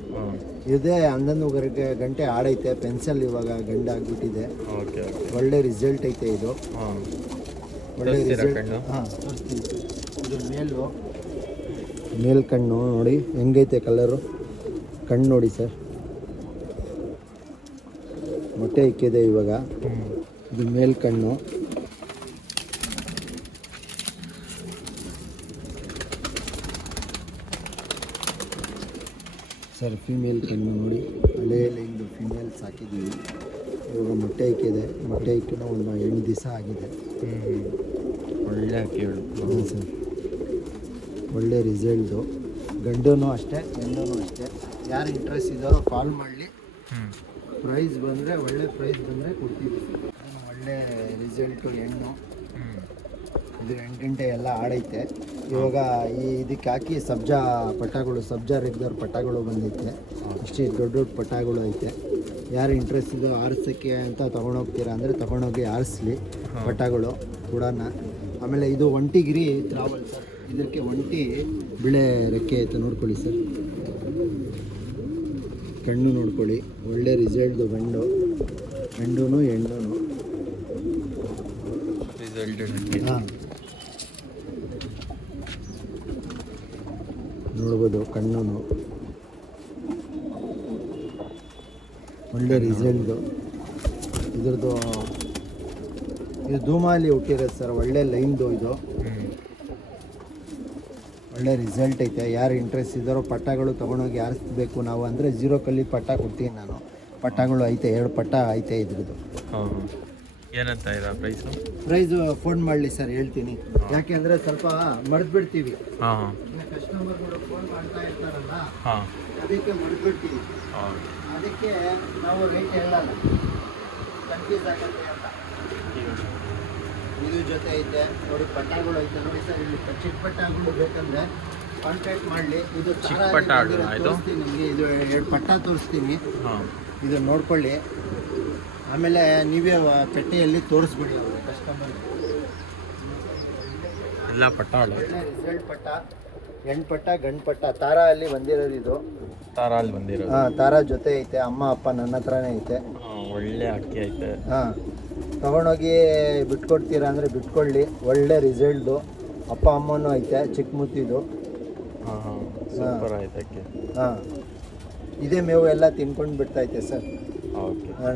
ಇದೇ 11 ಗಂಟೆ ಆಡೈತೆ. ಪೆನ್ಸಲ್ ಇವಾಗ ಗಂಡು ಆಗಿಬಿಟ್ಟಿದೆ. ಒಳ್ಳೆ ರಿಸಲ್ಟ್ ಐತೆ ಇದು. ಒಳ್ಳೆ ರಿಸಲ್ಟ್. ತೋರಿಸ್ತೀನಿ ಸರ್. ಇದು ಮೇಲ್ ಕಣ್ಣು ನೋಡಿ ಹೆಂಗೈತೆ ಕಲರು. ಕಣ್ಣು ನೋಡಿ ಸರ್. ಮೊಟ್ಟೆ ಇಕ್ಕಿದೆ ಇವಾಗ. ಇದು ಮೇಲ್ ಕಣ್ಣು. ಸರ್ ಫಿಮೇಲ್ ಕಣ್ಣು ನೋಡಿ. ಅಲೆಯಲ್ಲಿ ಇಂದು ಫಿಮೇಲ್ಸ್ ಹಾಕಿದ್ದೀವಿ. ಇವಾಗ ಮೊಟ್ಟೆ ಇಕ್ಕಿದೆ. ಮೊಟ್ಟೆ ಇಕ್ಕಿನ ಒಂದು 8 ದಿವಸ ಆಗಿದೆ. ಒಳ್ಳೆ ಅಕ್ಕಿಗಳು. ಸರ್ ಒಳ್ಳೆ ರಿಸಲ್ಟು. ಗಂಡೂ ಅಷ್ಟೇ, ಹೆಣ್ಣೂ ಅಷ್ಟೇ. ಯಾರು ಇಂಟ್ರೆಸ್ಟ್ ಇದ್ದಾರೋ ಕಾಲ್ ಮಾಡಲಿ. ಪ್ರೈಸ್ ಬಂದರೆ, ಒಳ್ಳೆ ಪ್ರೈಸ್ ಬಂದರೆ ಕೊಡ್ತೀವಿ. ಒಳ್ಳೆ ರಿಸಲ್ಟು ಹೆಣ್ಣು. ಇದು 8 ಗಂಟೆ ಎಲ್ಲ ಆಡೈತೆ. ಇವಾಗ ಇದಕ್ಕೆ ಹಾಕಿ ಸಬ್ಜಾ ಪಟಾಗಳು, ಸಬ್ಜಾ ರೆಗ್ದರ್ ಪಟಾಗಳು ಬಂದೈತೆ. ಅಷ್ಟೇ ದೊಡ್ಡ ದೊಡ್ಡ ಪಟಾಗಳು ಐತೆ. ಯಾರು ಇಂಟ್ರೆಸ್ಟ್ ಇದೋ ಆರಿಸೋಕ್ಕೆ ಅಂತ ತೊಗೊಂಡೋಗ್ತೀರಾ ಅಂದರೆ ತೊಗೊಂಡೋಗಿ ಆರಿಸ್ಲಿ ಪಟಾಗಳು ಕೂಡ. ಆಮೇಲೆ ಇದು ಒಂಟಿಗಿರಿ ಟ್ರಾವೆಲ್ ಸರ್. ಇದಕ್ಕೆ ಒಂಟಿ ಬಿಳೆ ರೆಕ್ಕೆ ಐತೆ, ನೋಡ್ಕೊಳ್ಳಿ ಸರ್. ಕಣ್ಣು ನೋಡ್ಕೊಳ್ಳಿ, ಒಳ್ಳೆ ರಿಸಲ್ಟ್ದು ಗಂಡು ಹೆಣ್ಣು ಹಾಂ ನೋಡ್ಬೋದು. ಕಣ್ಣು ಒಳ್ಳೆ ರಿಸಲ್ಟ್ದು. ಇದ್ರದ್ದು ಇದು ಧೂಮಾಲಿ ಹುಟ್ಟಿರೋದು ಸರ್. ಒಳ್ಳೆ ಲೈನ್ದು ಇದು, ಒಳ್ಳೆ ರಿಸಲ್ಟ್ ಐತೆ. ಯಾರು ಇಂಟ್ರೆಸ್ಟ್ ಇದ್ದಾರೋ ಪಟಾಗಳು ತೊಗೊಂಡೋಗಿ ಆರಿಸ್ಬೇಕು ನಾವು ಅಂದರೆ 0 ಕಲ್ಲಿ ಪಟ್ಟ ಕೊಡ್ತೀನಿ ನಾನು. ಪಟಾಗಳು ಐತೆ, 2 ಪಟ್ಟ ಐತೆ ಇದ್ರದ್ದು. ಏನಂತ ಇದೆ ಪ್ರೈಸು ಫೋನ್ ಮಾಡಲಿ ಸರ್, ಹೇಳ್ತೀನಿ. ಯಾಕೆಂದರೆ ಸ್ವಲ್ಪ ಮರೆದ್ಬಿಡ್ತೀವಿ, ಕಸ್ಟಮರ್ಗಳು ಫೋನ್ ಮಾಡ್ತಾ ಇರ್ತಾರಲ್ಲ, ಅದಕ್ಕೆ ಮರೆದ್ಬಿಡ್ತೀವಿ. ಅದಕ್ಕೆ ನಾವು ರೇಟ್ ಹೇಳಲ್ಲ, ಕನ್ಫ್ಯೂಸ್ ಆಗುತ್ತೆ ಅಂತ. ಇದು ಜೊತೆ ಐತೆ ನೋಡಿ, ಪಟಾಗಳು ಐತೆ ನೋಡಿ ಸರ್. ಇಲ್ಲಿ ಚಿಕ್ಕ ಪಟಾಗಳು ಬೇಕಂದರೆ ಕಾಂಟ್ಯಾಕ್ಟ್ ಮಾಡಲಿ. ಇದು ತೋರಿಸ್ತೀನಿ ನಿಮಗೆ, ಇದು 2 ಪಟ್ಟ ತೋರಿಸ್ತೀನಿ. ಇದು ನೋಡ್ಕೊಳ್ಳಿ. ಆಮೇಲೆ ನೀವೇ ಪೆಟ್ಟೆಯಲ್ಲಿ ತೋರಿಸ್ಬಿಡಿ ಅವರು ಕಸ್ಟಮರ್ಗೆ. ಎಲ್ಲ ಪಟ್ಟ ರಿಸಲ್ಟ್ ಪಟ್ಟ, ಹೆಣ್ಣು ಪಟ್ಟ, ಗಂಡು ಪಟ್ಟ. ತಾರಾ ಅಲ್ಲಿ ಬಂದಿರೋದು ಇದು. ತಾರಾ ಅಲ್ಲಿ ಬಂದಿರೋದು. ಹಾಂ, ತಾರಾ ಜೊತೆ ಐತೆ. ಅಮ್ಮ ಅಪ್ಪ ನನ್ನ ಹತ್ರನೇ ಐತೆ. ಒಳ್ಳೆ ಅಕ್ಕಿ ಐತೆ. ಹಾಂ, ತೊಗೊಂಡೋಗಿ ಬಿಟ್ಕೊಡ್ತೀರಾ ಅಂದರೆ ಬಿಟ್ಕೊಳ್ಳಿ. ಒಳ್ಳೆ ರಿಸಲ್ಟ್ದು. ಅಪ್ಪ ಅಮ್ಮನೂ ಐತೆ, ಚಿಕ್ಕ ಮುತ್ತಿದು. ಹಾಂ, ಇದೇ ಮೇವು ಎಲ್ಲ ತಿನ್ಕೊಂಡು ಬಿಡ್ತೈತೆ ಸರ್.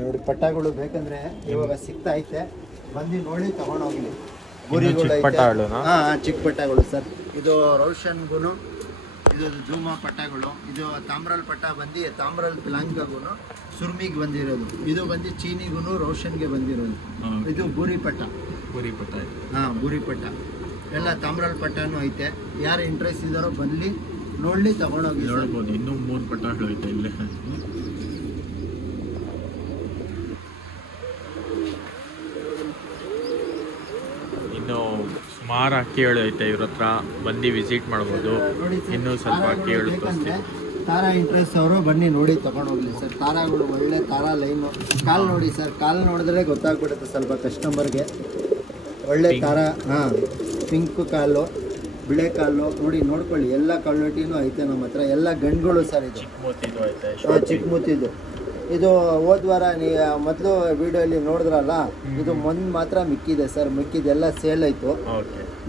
ನೋಡಿ ಪಟ್ಟಗಳು ಬೇಕಂದರೆ ಇವಾಗ ಸಿಗ್ತಾ ಐತೆ, ಬಂದು ನೋಡಿ ತೊಗೊಂಡೋಗ್ಲಿ. ಬೂರಿಗಳು ಐತೆ. ಹಾಂ, ಚಿಕ್ಕ ಪಟ್ಟಗಳು ಸರ್. ಇದು ರೋಷನ್ಗೂ, ಇದು ಧೂಮಾ ಪಟ್ಟಗಳು. ಇದು ತಾಮ್ರಲ್ ಪಟ್ಟ ಬಂದು ತಾಮ್ರಲ್ ಪಿಲಾಂಕಗೂ ಸುರ್ಮಿಗೆ ಬಂದಿರೋದು. ಇದು ಬಂದು ಚೀನಿಗೂ ರೋಷನ್ಗೆ ಬಂದಿರೋದು. ಇದು ಬೂರಿ ಪಟ್ಟ. ಹಾಂ, ಬೂರಿ ಪಟ್ಟ ಎಲ್ಲ ತಾಮ್ರಲ್ ಪಟ್ಟನೂ ಐತೆ. ಯಾರು ಇಂಟ್ರೆಸ್ಟ್ ಇದ್ದಾರೋ ಬನ್ನಿ ನೋಡಲಿ, ತೊಗೊಂಡೋಗಿ. ನೋಡ್ಬೋದು, ಇನ್ನೂ 3 ಪಟ್ಟಗಳು ಐತೆ ಇಲ್ಲೇ. ಇನ್ನು ಸುಮಾರು ಅಕ್ಕಿಗಳು ಐತೆ ಇವ್ರ ಹತ್ರ, ಬಂದು ವಿಸಿಟ್ ಮಾಡ್ಬೋದು. ಇನ್ನೂ ಸ್ವಲ್ಪ ಅಕ್ಕಿಗಳು ತೋರಿಸ್ತೀನಿ. ತಾರಾ ಇಂಟ್ರೆಸ್ಟ್ ಅವರು ಬನ್ನಿ ನೋಡಿ ತೊಗೊಂಡೋಗ್ಲಿ ಸರ್. ತಾರಾಗಳು ಒಳ್ಳೆ ತಾರಾ ಲೈನು. ಕಾಲು ನೋಡಿ ಸರ್, ಕಾಲು ನೋಡಿದ್ರೆ ಗೊತ್ತಾಗ್ಬಿಡುತ್ತೆ ಸ್ವಲ್ಪ ಕಸ್ಟಮರ್ಗೆ. ಒಳ್ಳೆ ತಾರಾ. ಹಾಂ, ಪಿಂಕ್ ಕಾಲು, ಬಿಳೆ ಕಾಲು ನೋಡಿ, ನೋಡ್ಕೊಳ್ಳಿ. ಎಲ್ಲ ಕ್ವಾಲಿಟಿನೂ ಐತೆ ನಮ್ಮ ಹತ್ರ. ಎಲ್ಲ ಗಂಡುಗಳು ಸರ್. ಇದು ಚಿಕ್ಕ ಮೂತಿದು. ಇದು ಹೋದ ವಾರ ಮೊದಲು ವಿಡಿಯೋಲಿ ನೋಡಿದ್ರಲ್ಲ, ಇದು ಒಂದು ಮಾತ್ರ ಮಿಕ್ಕಿದೆ ಸರ್. ಮಿಕ್ಕಿದೆಲ್ಲ ಸೇಲ್ ಆಯಿತು.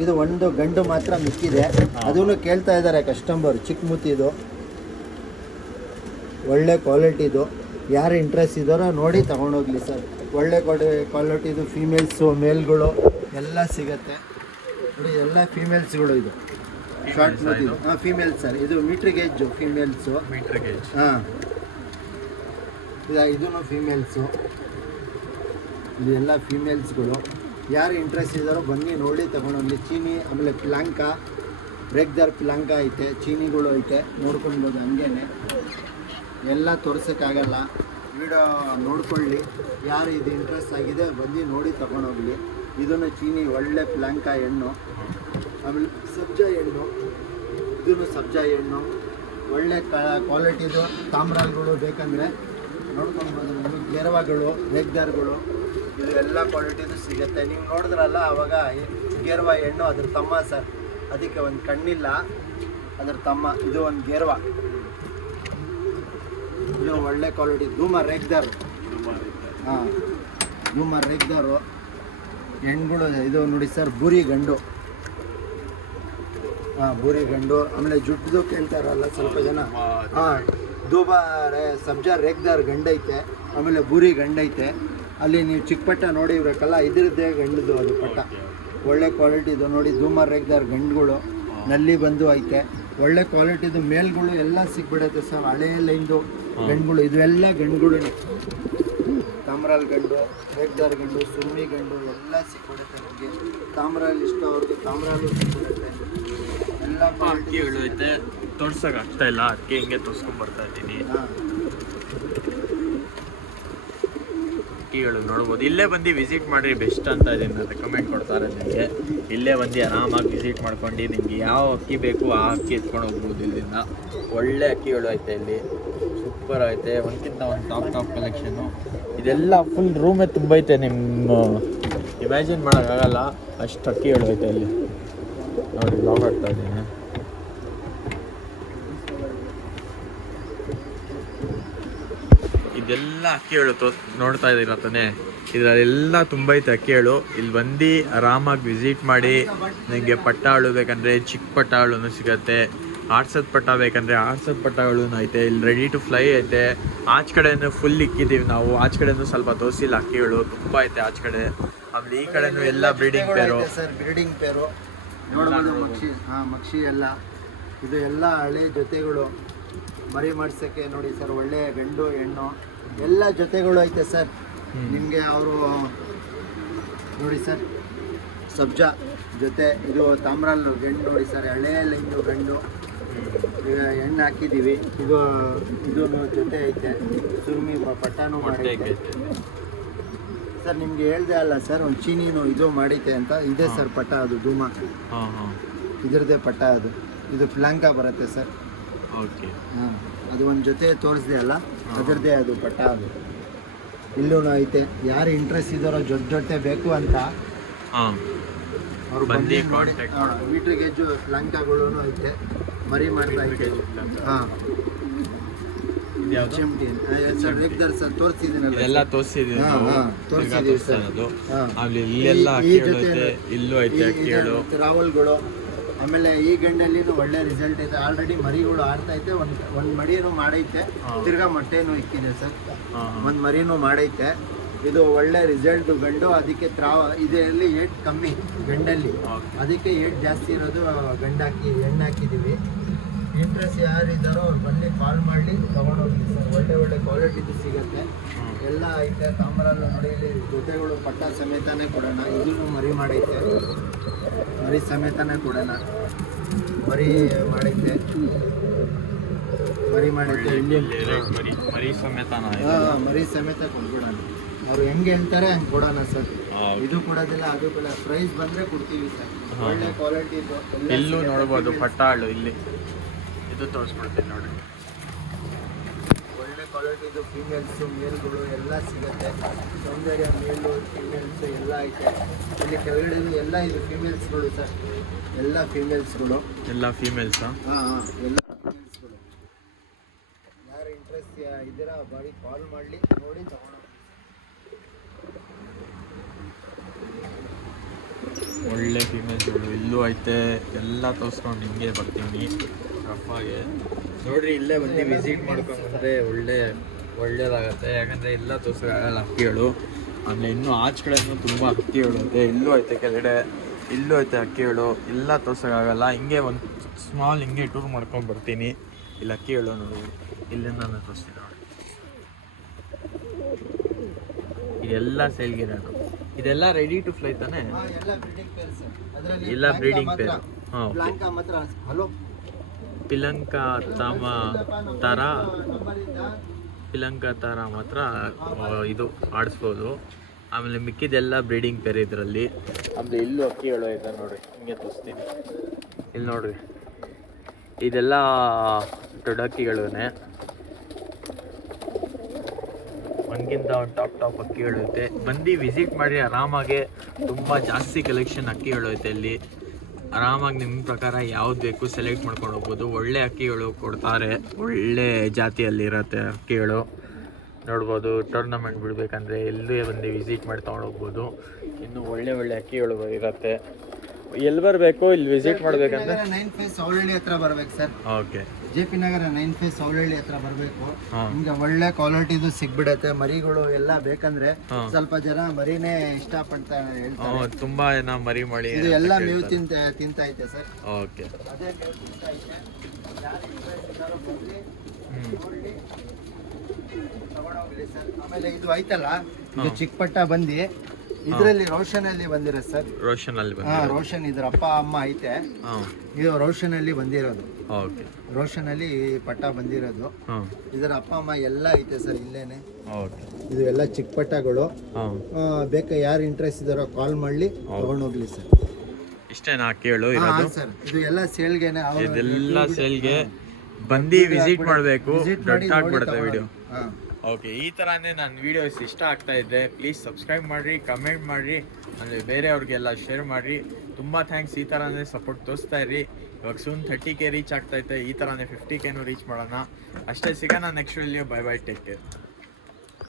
ಇದು ಒಂದು ಗಂಡು ಮಾತ್ರ ಮಿಕ್ಕಿದೆ. ಅದನ್ನು ಕೇಳ್ತಾ ಇದ್ದಾರೆ ಕಸ್ಟಮರ್. ಚಿಕ್ಕ ಮೂತಿದು, ಒಳ್ಳೆ ಕ್ವಾಲಿಟಿದು. ಯಾರು ಇಂಟ್ರೆಸ್ಟ್ ಇದ್ದಾರೋ ನೋಡಿ ತೊಗೊಂಡೋಗ್ಲಿ ಸರ್. ಒಳ್ಳೆ ಕ್ವಾಲಿಟಿದು ಫೀಮೇಲ್ಸು, ಮೇಲ್ಗಳು ಎಲ್ಲ ಸಿಗತ್ತೆ ನೋಡಿ. ಎಲ್ಲ ಫೀಮೇಲ್ಸ್ಗಳು. ಇದು ಶಾರ್ಟ್ ಮೂತಿದು. ಹಾಂ, ಫೀಮೇಲ್ಸ್ ಸರ್. ಇದು ಮೀಟ್ರ್ ಗೇಜು ಫೀಮೇಲ್ಸು. ಹಾಂ, ಇದೂ ಫೀಮೇಲ್ಸು. ಇದು ಎಲ್ಲ ಫೀಮೇಲ್ಸ್ಗಳು. ಯಾರು ಇಂಟ್ರೆಸ್ಟ್ ಇದ್ದಾರೋ ಬನ್ನಿ ನೋಡಿ ತೊಗೊಂಡೋಗ್ಲಿ. ಚೀನಿ, ಆಮೇಲೆ ಪಿಲಾಂಕ, ರೆಗ್ದರ್ ಪಿಲಾಂಕ ಐತೆ, ಚೀನಿಗಳು ಐತೆ. ನೋಡ್ಕೊಳ್ಬೋದು. ಹಂಗೇನೆ ಎಲ್ಲ ತೋರ್ಸೋಕ್ಕಾಗಲ್ಲ, ವಿಡಿಯೋ ನೋಡ್ಕೊಳ್ಳಿ. ಯಾರು ಇದು ಇಂಟ್ರೆಸ್ಟ್ ಆಗಿದೆ ಬಂದು ನೋಡಿ ತೊಗೊಂಡೋಗ್ಲಿ. ಇದನ್ನು ಚೀನಿ ಒಳ್ಳೆ ಪಿಲಾಂಕ ಹೆಣ್ಣು. ಆಮೇಲೆ ಸಬ್ಜಾ ಹೆಣ್ಣು, ಇದೂ ಸಬ್ಜಾ ಹೆಣ್ಣು. ಒಳ್ಳೆ ಕ್ವಾಲಿಟಿದು ತಾಮ್ರಾಲ್ಗಳು ಬೇಕಂದರೆ ನೋಡ್ಕೊಳ್ಬೋದು. ನಮಗೆ ಗೇರ್ವಾಗಳು, ರೇಗ್ದಾರ್ಗಳು, ಇದು ಎಲ್ಲ ಕ್ವಾಲಿಟಿದು ಸಿಗುತ್ತೆ. ನೀವು ನೋಡಿದ್ರಲ್ಲ ಆವಾಗ ಗೇರ್ವಾ ಹೆಣ್ಣು, ಅದ್ರ ತಮ್ಮ ಸರ್. ಅದಕ್ಕೆ ಒಂದು ಕಣ್ಣಿಲ್ಲ, ಅದ್ರ ತಮ್ಮ. ಇದು ಒಂದು ಗೇರ್ವಾ. ಇದು ಒಳ್ಳೆ ಕ್ವಾಲಿಟಿ ಧೂಮ ರೇಗ್ದಾರು. ಹಾಂ, ಧೂಮ ರೇಗ್ದಾರು ಹೆಣ್ಗಳು. ಇದು ನೋಡಿ ಸರ್, ಬೂರಿ ಗಂಡು. ಹಾಂ, ಬೂರಿ ಗಂಡು. ಆಮೇಲೆ ಜುಟ್ಟದು ಕೇಳ್ತಾರಲ್ಲ ಸ್ವಲ್ಪ ಜನ. ಹಾಂ, ಧೂಬ ಸಬ್ಜಾ ರೇಗ್ದಾರ್ ಗಂಡೈತೆ. ಆಮೇಲೆ ಬೂರಿ ಗಂಡೈತೆ. ಅಲ್ಲಿ ನೀವು ಚಿಕ್ಕ ಪಟ್ಟ ನೋಡಿ ಇರಬೇಕಲ್ಲ, ಇದ್ರದ್ದೇ ಗಂಡದು ಅದು ಪಟ್ಟ. ಒಳ್ಳೆ ಕ್ವಾಲಿಟಿದು ನೋಡಿ. ಧೂಮ ರೇಗ್ದಾರ್ ಗಂಡುಗಳು ನಲ್ಲಿ ಬಂದು ಐತೆ. ಒಳ್ಳೆ ಕ್ವಾಲಿಟಿದು ಮೇಲ್ಗಳು ಎಲ್ಲ ಸಿಕ್ಬಿಡುತ್ತೆ ಸರ್. ಹಳೆ ಲೈನ್ದು ಗಂಡುಗಳು. ಇದು ಎಲ್ಲ ಗಂಡುಗಳು. ತಾಮ್ರಾಲ್ ಗಂಡು, ರೇಗ್ದಾರ್ ಗಂಡು, ಸುರ್ಮಿ ಗಂಡು ಎಲ್ಲ ಸಿಕ್ಬಿಡುತ್ತೆ ನಮಗೆ. ತಾಮ್ರಾಲ್ ಇಷ್ಟ ಅವ್ರಿಗೆ ತಾಮ್ರಾಲು ಸಿಕ್ಬಿಡುತ್ತೆ. ಎಲ್ಲ ಅಕ್ಕಿಗಳು ಐತೆ. ತೋರ್ಸೋಕೆ ಆಗ್ತಾ ಇಲ್ಲ, ಅಕ್ಕಿ ಹಿಂಗೆ ತೋರ್ಸ್ಕೊಂಡ್ ಬರ್ತಾ ಇದ್ದೀನಿ. ಅಕ್ಕಿಗಳು ನೋಡ್ಬೋದು. ಇಲ್ಲೇ ಬಂದು ವಿಸಿಟ್ ಮಾಡಿ ಬೆಸ್ಟ್ ಅಂತ ಇದನ್ನು ರೆಕಮೆಂಡ್ ಕೊಡ್ತಾರೆ ನಿಮಗೆ. ಇಲ್ಲೇ ಬಂದು ಆರಾಮಾಗಿ ವಿಸಿಟ್ ಮಾಡ್ಕೊಂಡು ನಿಮಗೆ ಯಾವ ಅಕ್ಕಿ ಬೇಕು ಆ ಅಕ್ಕಿ ಎತ್ಕೊಂಡು ಹೋಗ್ಬೋದು. ಇಲ್ಲಿಂದ ಒಳ್ಳೆ ಅಕ್ಕಿಗಳು ಐತೆ ಇಲ್ಲಿ, ಸೂಪರ್ ಐತೆ, ಒಂದ್ಕಿಂತ ಒಂದು ಟಾಪ್ ಕಲೆಕ್ಷನು. ಇದೆಲ್ಲ ಫುಲ್ ರೂಮೇ ತುಂಬೈತೆ, ನಿಮ್ಮ ಇಮ್ಯಾಜಿನ್ ಮಾಡೋಕ್ಕಾಗಲ್ಲ ಅಷ್ಟು ಅಕ್ಕಿಗಳು ಐತೆ ಇಲ್ಲಿ. ನೋಡಿ ಲಾಗ್ ಆಗ್ತಾ ಇದ್ದೀನಿ. ಇದೆಲ್ಲ ಅಕ್ಕಿಗಳು ನೋಡ್ತಾ ಇದ್ದೀರ ತಾನೆ, ಇದರಲ್ಲೆಲ್ಲ ತುಂಬ ಐತೆ ಅಕ್ಕಿಗಳು. ಇಲ್ಲಿ ಬಂದು ಆರಾಮಾಗಿ ವಿಸಿಟ್ ಮಾಡಿ. ನಿಮಗೆ ಪಟ್ಟಾಳು ಬೇಕಂದರೆ ಚಿಕ್ಕ ಪಟ್ಟಾಳು ಸಿಗತ್ತೆ, ಆಡ್ಸೋದು ಪಟ್ಟ ಬೇಕಂದರೆ ಆಡ್ಸೋದು ಪಟ್ಟಗಳು ಐತೆ. ಇಲ್ಲಿ ರೆಡಿ ಟು ಫ್ಲೈ ಐತೆ. ಆಚೆ ಕಡೆನೂ ಫುಲ್ ಇಕ್ಕಿದ್ದೀವಿ ನಾವು, ಆಚೆ ಕಡೆನೂ ಸ್ವಲ್ಪ ತೋರಿಸಿಲ್ಲ ಅಕ್ಕಿಗಳು ತುಂಬ ಐತೆ ಆಚೆ ಕಡೆ. ಆಮೇಲೆ ಈ ಕಡೆನೂ ಎಲ್ಲ ಬ್ರೀಡಿಂಗ್ ಪೇರು ಸರ್, ಬ್ರೀಡಿಂಗ್ ಪೇರು ನೋಡ್ಬೋದು. ಮಕ್ಷಿ ಎಲ್ಲ ಇದು ಎಲ್ಲ ಹಳೆ ಜೊತೆಗಳು ಮರಿ ಮಾಡ್ಸೋಕ್ಕೆ ನೋಡಿ ಸರ್. ಒಳ್ಳೆ ಗಂಡು ಹೆಣ್ಣು ಎಲ್ಲ ಜೊತೆಗಳು ಐತೆ ಸರ್. ನಿಮಗೆ ಅವರು ನೋಡಿ ಸರ್, ಸಬ್ಜಾ ಜೊತೆ, ಇದು ತಾಮ್ರಾಲ್ ಗಂಡು ನೋಡಿ ಸರ್, ಹಳೆ ಲೈನು ಗಂಡು. ಈಗ ಹೆಣ್ಣು ಹಾಕಿದ್ದೀವಿ, ಇದು ಜೊತೆ ಐತೆ. ಸುರುಮಿ ಪಟ್ಟಾನು ಮಾಡೈತೆ ಸರ್. ನಿಮಗೆ ಹೇಳ್ದೆ ಅಲ್ಲ ಸರ್, ಒಂದು ಚೀನಿನು ಇದು ಮಾಡೈತೆ ಅಂತ. ಇದೆ ಸರ್ ಪಟ್ಟ, ಅದು ಧೂಮ ಇದ್ರದ್ದೇ ಪಟ್ಟ. ಇದು ಪ್ಲಾಂಕ ಬರುತ್ತೆ ಸರ್. ಓಕೆ, ಅದು ಒಂದು ಜೊತೆ ತೋರಿಸ್ದೆ ಅಲ್ಲ, ಅದರದ್ದೇ ಅದು ಪಟ್ಟ. ಅದು ಇಲ್ಲೂ ಐತೆ. ಯಾರು ಇಂಟ್ರೆಸ್ಟ್ ಇದ್ದಾರೋ ಜೊತೆ ಬೇಕು ಅಂತ ಅವ್ರು ಬಂದು ನೋಡಿ. ಮೀಟ್ರಿಗೆ ಹೆಜ್ಜು ಲಂಕಾಗಳು ಐತೆ, ಮರಿ ಮಾಡ್ತಾ ಐತೆ. ಸರ್ ರೇಗ್ದಾರ್ ಸರ್ ತೋರಿಸಿದ್ದೀನಲ್ಲ, ಎಲ್ಲ ತೋರಿಸಿದ್ದೀವಿ ಸರ್. ಆಮೇಲೆ ಇಲ್ಲೆಲ್ಲ ಅಕ್ಕಿಗಳು ಐತೆ, ಇಲ್ಲೂ ಐತೆ ಅಕ್ಕಿಗಳು, ರಾವಲ್ಗಳು. ಆಮೇಲೆ ಈ ಗಂಡಲ್ಲಿನೂ ಒಳ್ಳೆ ರಿಸಲ್ಟ್ ಐತೆ. ಆಲ್ರೆಡಿ ಮರಿಗಳು ಆಡ್ತಾ ಐತೆ. ಒಂದು ಮರಿನೂ ಮಾಡೈತೆ, ತಿರ್ಗಾ ಮೊಟ್ಟೆನೂ ಇಕ್ಕಿದೆ ಸರ್. ಒಂದು ಮರಿನೂ ಮಾಡೈತೆ. ಇದು ಒಳ್ಳೆ ರಿಸಲ್ಟ್ ಗಂಡು. ಅದಕ್ಕೆ ಇದರಲ್ಲಿ ಏಟ್ ಕಮ್ಮಿ ಗಂಡಲ್ಲಿ, ಅದಕ್ಕೆ ಏಟ್ ಜಾಸ್ತಿ ಇರೋದು ಗಂಡಾಕಿ ಹೆಣ್ಣು ಹಾಕಿದ್ದೀವಿ. ಇಂಟ್ರೆಸ್ಟ್ ಯಾರಿದ್ದಾರೋ ಅವ್ರು ಬನ್ನಿ, ಕಾಲ್ ಮಾಡಿ ತೊಗೊಂಡೋಗಿ ಸರ್. ಒಳ್ಳೆ ಕ್ವಾಲಿಟಿದು ಸಿಗುತ್ತೆ, ಎಲ್ಲ ಐತೆ. ತಾಮ್ರಲ್ಲಿ ನೋಡಿ, ಇಲ್ಲಿ ಜೊತೆಗಳು ಪಟ್ಟ ಸಮೇತನೇ ಕೊಡೋಣ. ಇದನ್ನು ಮರಿ ಮಾಡೈತೆ, ಮರಿ ಸಮೇತನೇ ಕೊಡೋಣ. ಮರಿ ಮಾಡೈತೆ, ಇಲ್ಲಿ ಮರಿ ಸಮೇತ ಮರಿ ಸಮೇತ ಕೊಟ್ಬಿಡೋಣ. ಅವ್ರು ಹೆಂಗೆ ಹೇಳ್ತಾರೆ ಹಂಗೆ ಕೊಡೋಣ ಸರ್. ಇದು ಕೊಡೋದಿಲ್ಲ, ಅದು ಕೂಡ ಪ್ರೈಸ್ ಬಂದರೆ ಕೊಡ್ತೀವಿ ಸರ್. ಒಳ್ಳೆ ಕ್ವಾಲಿಟಿ ಇದು. ಇಲ್ಲೂ ನೋಡ್ಬೋದು ಪಟ್ಟಾಳು. ಇಲ್ಲಿ ಇದು ತೋರಿಸ್ಕೊಡ್ತೀನಿ ನೋಡಿ, ಒಳ್ಳೆ ಕ್ವಾಲಿಟಿದು ಫೀಮೇಲ್ಸು ಮೇಲ್ಗಳು ಎಲ್ಲ ಸಿಗುತ್ತೆ. ಸೌಂದರ್ಯ ಮೇಲು ಫೀಮೇಲ್ಸು ಎಲ್ಲ ಐತೆ. ಇಲ್ಲಿ ಕೆಳಗಡೆದು ಎಲ್ಲ ಇದು ಫೀಮೇಲ್ಸ್ಗಳು ಸರ್, ಎಲ್ಲ ಫೀಮೇಲ್ಸ್ಗಳು. ಎಲ್ಲ ಫೀಮೇಲ್ಸಾ? ಎಲ್ಲ ಫೀಮೇಲ್ಸ್ಗಳು. ಯಾರು ಇಂಟ್ರೆಸ್ಟ್ ಇದ್ದೀರಾ ಬಾಡಿ ಕಾಲ್ ಮಾಡಲಿ, ನೋಡಿ ತಗೊಳ್ಳೋಣ. ಒಳ್ಳೆ ಫೀಮೇಲ್ಸ್ಗಳು ಇಲ್ಲೂ ಐತೆ. ಎಲ್ಲ ತೋರಿಸ್ಕೊಂಡು ನಿಮಗೆ ಬರ್ತೀನಿ ರಫಾಗೆ. ನೋಡ್ರಿ, ಇಲ್ಲೇ ಬಂದು ವಿಸಿಟ್ ಮಾಡ್ಕೊಂಡ್ಬಂದರೆ ಒಳ್ಳೇದಾಗತ್ತೆ. ಯಾಕಂದರೆ ಎಲ್ಲ ತೋರಿಸೋಕ್ಕಾಗಲ್ಲ ಅಕ್ಕಿಗಳು. ಆಮೇಲೆ ಇನ್ನೂ ಆಚೆ ಕಡೆನೂ ತುಂಬ ಅಕ್ಕಿಗಳು ಐತೆ. ಇಲ್ಲೂ ಐತೆ ಕೆಳಗಡೆ, ಇಲ್ಲೂ ಐತೆ ಅಕ್ಕಿಗಳು. ಎಲ್ಲ ತೋರ್ಸೋಕ್ಕಾಗಲ್ಲ. ಹಿಂಗೆ ಒಂದು ಸ್ಮಾಲ್ ಹಿಂಗೆ ಟೂರ್ ಮಾಡ್ಕೊಂಡು ಬರ್ತೀನಿ. ಇಲ್ಲಿ ಅಕ್ಕಿಗಳು ನೋಡಿ, ಇಲ್ಲಿಂದ ನಾನು ತೋರಿಸ್ತೀನಿ ನೋಡಿ. ಇದೆಲ್ಲ ಸೇಲ್ಗಿರೋದು. ಇದೆಲ್ಲ ರೆಡಿ ಟು ಫ್ಲೈ ತಾನೆ? ಎಲ್ಲ ಬ್ರೀಡಿಂಗ್ ಪೇರ್. ಹಲೋ, ಪಿಲಂಕ ತರ ಮಾತ್ರ ಇದು ಆಡಿಸ್ಬೋದು. ಆಮೇಲೆ ಮಿಕ್ಕಿದೆಲ್ಲ ಬ್ರೀಡಿಂಗ್ ಪೇರ್ ಇದರಲ್ಲಿ. ಆಮೇಲೆ ಇಲ್ಲೂ ಅಕ್ಕಿಗಳು ಇದೆ ನೋಡಿ, ಹಿಂಗೆ ತೋರಿಸ್ತೀನಿ. ಇಲ್ಲಿ ನೋಡ್ರಿ, ಇದೆಲ್ಲ ದೊಡ್ಡ ಅಕ್ಕಿಗಳೇ. ಒಂದ್ಗಿಂತ ಒಂದು ಟಾಪ್ ಅಕ್ಕಿಗಳು ಐತೆ. ಬಂದು ವಿಸಿಟ್ ಮಾಡಿ ಆರಾಮಾಗೆ. ತುಂಬ ಜಾಸ್ತಿ ಕಲೆಕ್ಷನ್ ಅಕ್ಕಿಗಳು ಐತೆ ಇಲ್ಲಿ. ಆರಾಮಾಗಿ ನಿಮ್ಮ ಪ್ರಕಾರ ಯಾವ್ದು ಬೇಕು ಸೆಲೆಕ್ಟ್ ಮಾಡ್ಕೊಂಡು ಹೋಗ್ಬೋದು. ಒಳ್ಳೆ ಅಕ್ಕಿಗಳು ಕೊಡ್ತಾರೆ, ಒಳ್ಳೆ ಜಾತಿಯಲ್ಲಿ ಇರುತ್ತೆ ಅಕ್ಕಿಗಳು. ನೋಡ್ಬೋದು, ಟೂರ್ನಮೆಂಟ್ ಬಿಡಬೇಕಂದ್ರೆ ಎಲ್ಲೇ ಬಂದು ವಿಸಿಟ್ ಮಾಡಿ ತೊಗೊಂಡೋಗ್ಬೋದು. ಇನ್ನು ಒಳ್ಳೆ ಅಕ್ಕಿಗಳು ಇರುತ್ತೆ. ಎಲ್ಲಿ ಬರಬೇಕು ಇಲ್ಲಿ ವಿಸಿಟ್ ಮಾಡಬೇಕಂದ್ರೆ 9 ಫೇಸ್ ಸೌಳಳ್ಳಿ ಹತ್ರ ಬರ್ಬೇಕು ಸರ್. ಓಕೆ, JP ನಗರ 9 ಫೇಸ್ ಸೌಳಳ್ಳಿ ಹತ್ರ ಬರಬೇಕು. ನಿಮ್ಗೆ ಒಳ್ಳೆ ಕ್ವಾಲಿಟಿದು ಸಿಗ್ಬಿಡತ್ತೆ. ಮರಿಗಳು ಎಲ್ಲ ಬೇಕಂದ್ರೆ ಸ್ವಲ್ಪ ಜನ ಮರಿನೇ ಇಷ್ಟಪಡ್ತಾ ಹೇಳ್ತಾರೆ. ತುಂಬಾ ಜನ ಮರಿ ಮಾಡಿ ಇದು ಎಲ್ಲ ಮೇವು ತಿಂತಾ ಐತೆ ಸರ್. ಓಕೆ, ಅದೇ ಮೇವು ತಿಂತಾ ಐತೆ. ಯಾರು ಇಂಟ್ರೆಸ್ಟ್ ಇದ್ದಾರೋ ಬಂದು ನೋಡಿ ತಗೊಂಡೋಗ್ಲಿ ಸರ್. ಆಮೇಲೆ ಇದು ಐತಲ್ಲ, ಇದು ಚಿಕ್ಕ ಪಟ್ಟ ಬಂದು ಇದರಲ್ಲಿ ರೋಷನ್ ಅಲ್ಲಿ ಬಂದಿರೋದು ಸರ್. ರೋಷನ್ ಅಲ್ಲಿ ಹಾ, ರೋಷನ್ ಇದ್ರ ಅಪ್ಪ ಅಮ್ಮ ಐತೆ. ಹಾಂ ಇದು ರೋಷನ್ ಅಲ್ಲಿ ಬಂದಿರೋದು. ಓಕೆ ರೋಷನ್ ಅಲ್ಲಿ ಪಟ್ಟ ಬಂದಿರೋದು. ಹಾಂ ಇದರ ಅಪ್ಪ ಅಮ್ಮ ಎಲ್ಲ ಐತೆ ಸರ್ ಇಲ್ಲೇನೆ. ಓಕೆ ಇದು ಎಲ್ಲ ಚಿಕ್ಕ ಪಟ್ಟಗಳು. ಹಾಂ ಬೇಕಾ ಯಾರು ಇಂಟ್ರೆಸ್ಟ್ ಇದಾರೋ ಕಾಲ್ ಮಾಡಲಿ ತಗೊಂಡೋಗ್ಲಿ ಸರ್. ಇಷ್ಟೇನಾ ಕೇಳು ಹಾ ಇರೋದು? ಸರ್, ಇದು ಎಲ್ಲ ಸೇಲ್ಗೆನೆ. ಇದೆಲ್ಲ ಸೇಲ್ಗೆ ಬಂದು ವಿಸಿಟ್ ಮಾಡಬೇಕು. ದೊಡ್ಡ ಆಗ್ಬಿಡುತ್ತೆ ವಿಡಿಯೋ. ಹಾ, ಓಕೆ, ಈ ಥರನೇ ನನ್ನ ವೀಡಿಯೋಸ್ ಇಷ್ಟ ಆಗ್ತಾ ಇದ್ದೆ ಪ್ಲೀಸ್ ಸಬ್ಸ್ಕ್ರೈಬ್ ಮಾಡಿರಿ, ಕಮೆಂಟ್ ಮಾಡಿರಿ, ಅಂದರೆ ಬೇರೆಯವ್ರಿಗೆಲ್ಲ ಶೇರ್ ಮಾಡಿರಿ. ತುಂಬ ಥ್ಯಾಂಕ್ಸ್. ಈ ಥರನೇ ಸಪೋರ್ಟ್ ತೋರಿಸ್ತಾ ಇರಿ. ಇವಾಗ ಸೂನ್ 30K ರೀಚ್ ಆಗ್ತೈತೆ. ಈ ಥರನೇ 50Kನೂ ರೀಚ್ ಮಾಡೋಣ. ಅಷ್ಟೇ, ಸಿಗೋಣ next video. Bye bye, take care.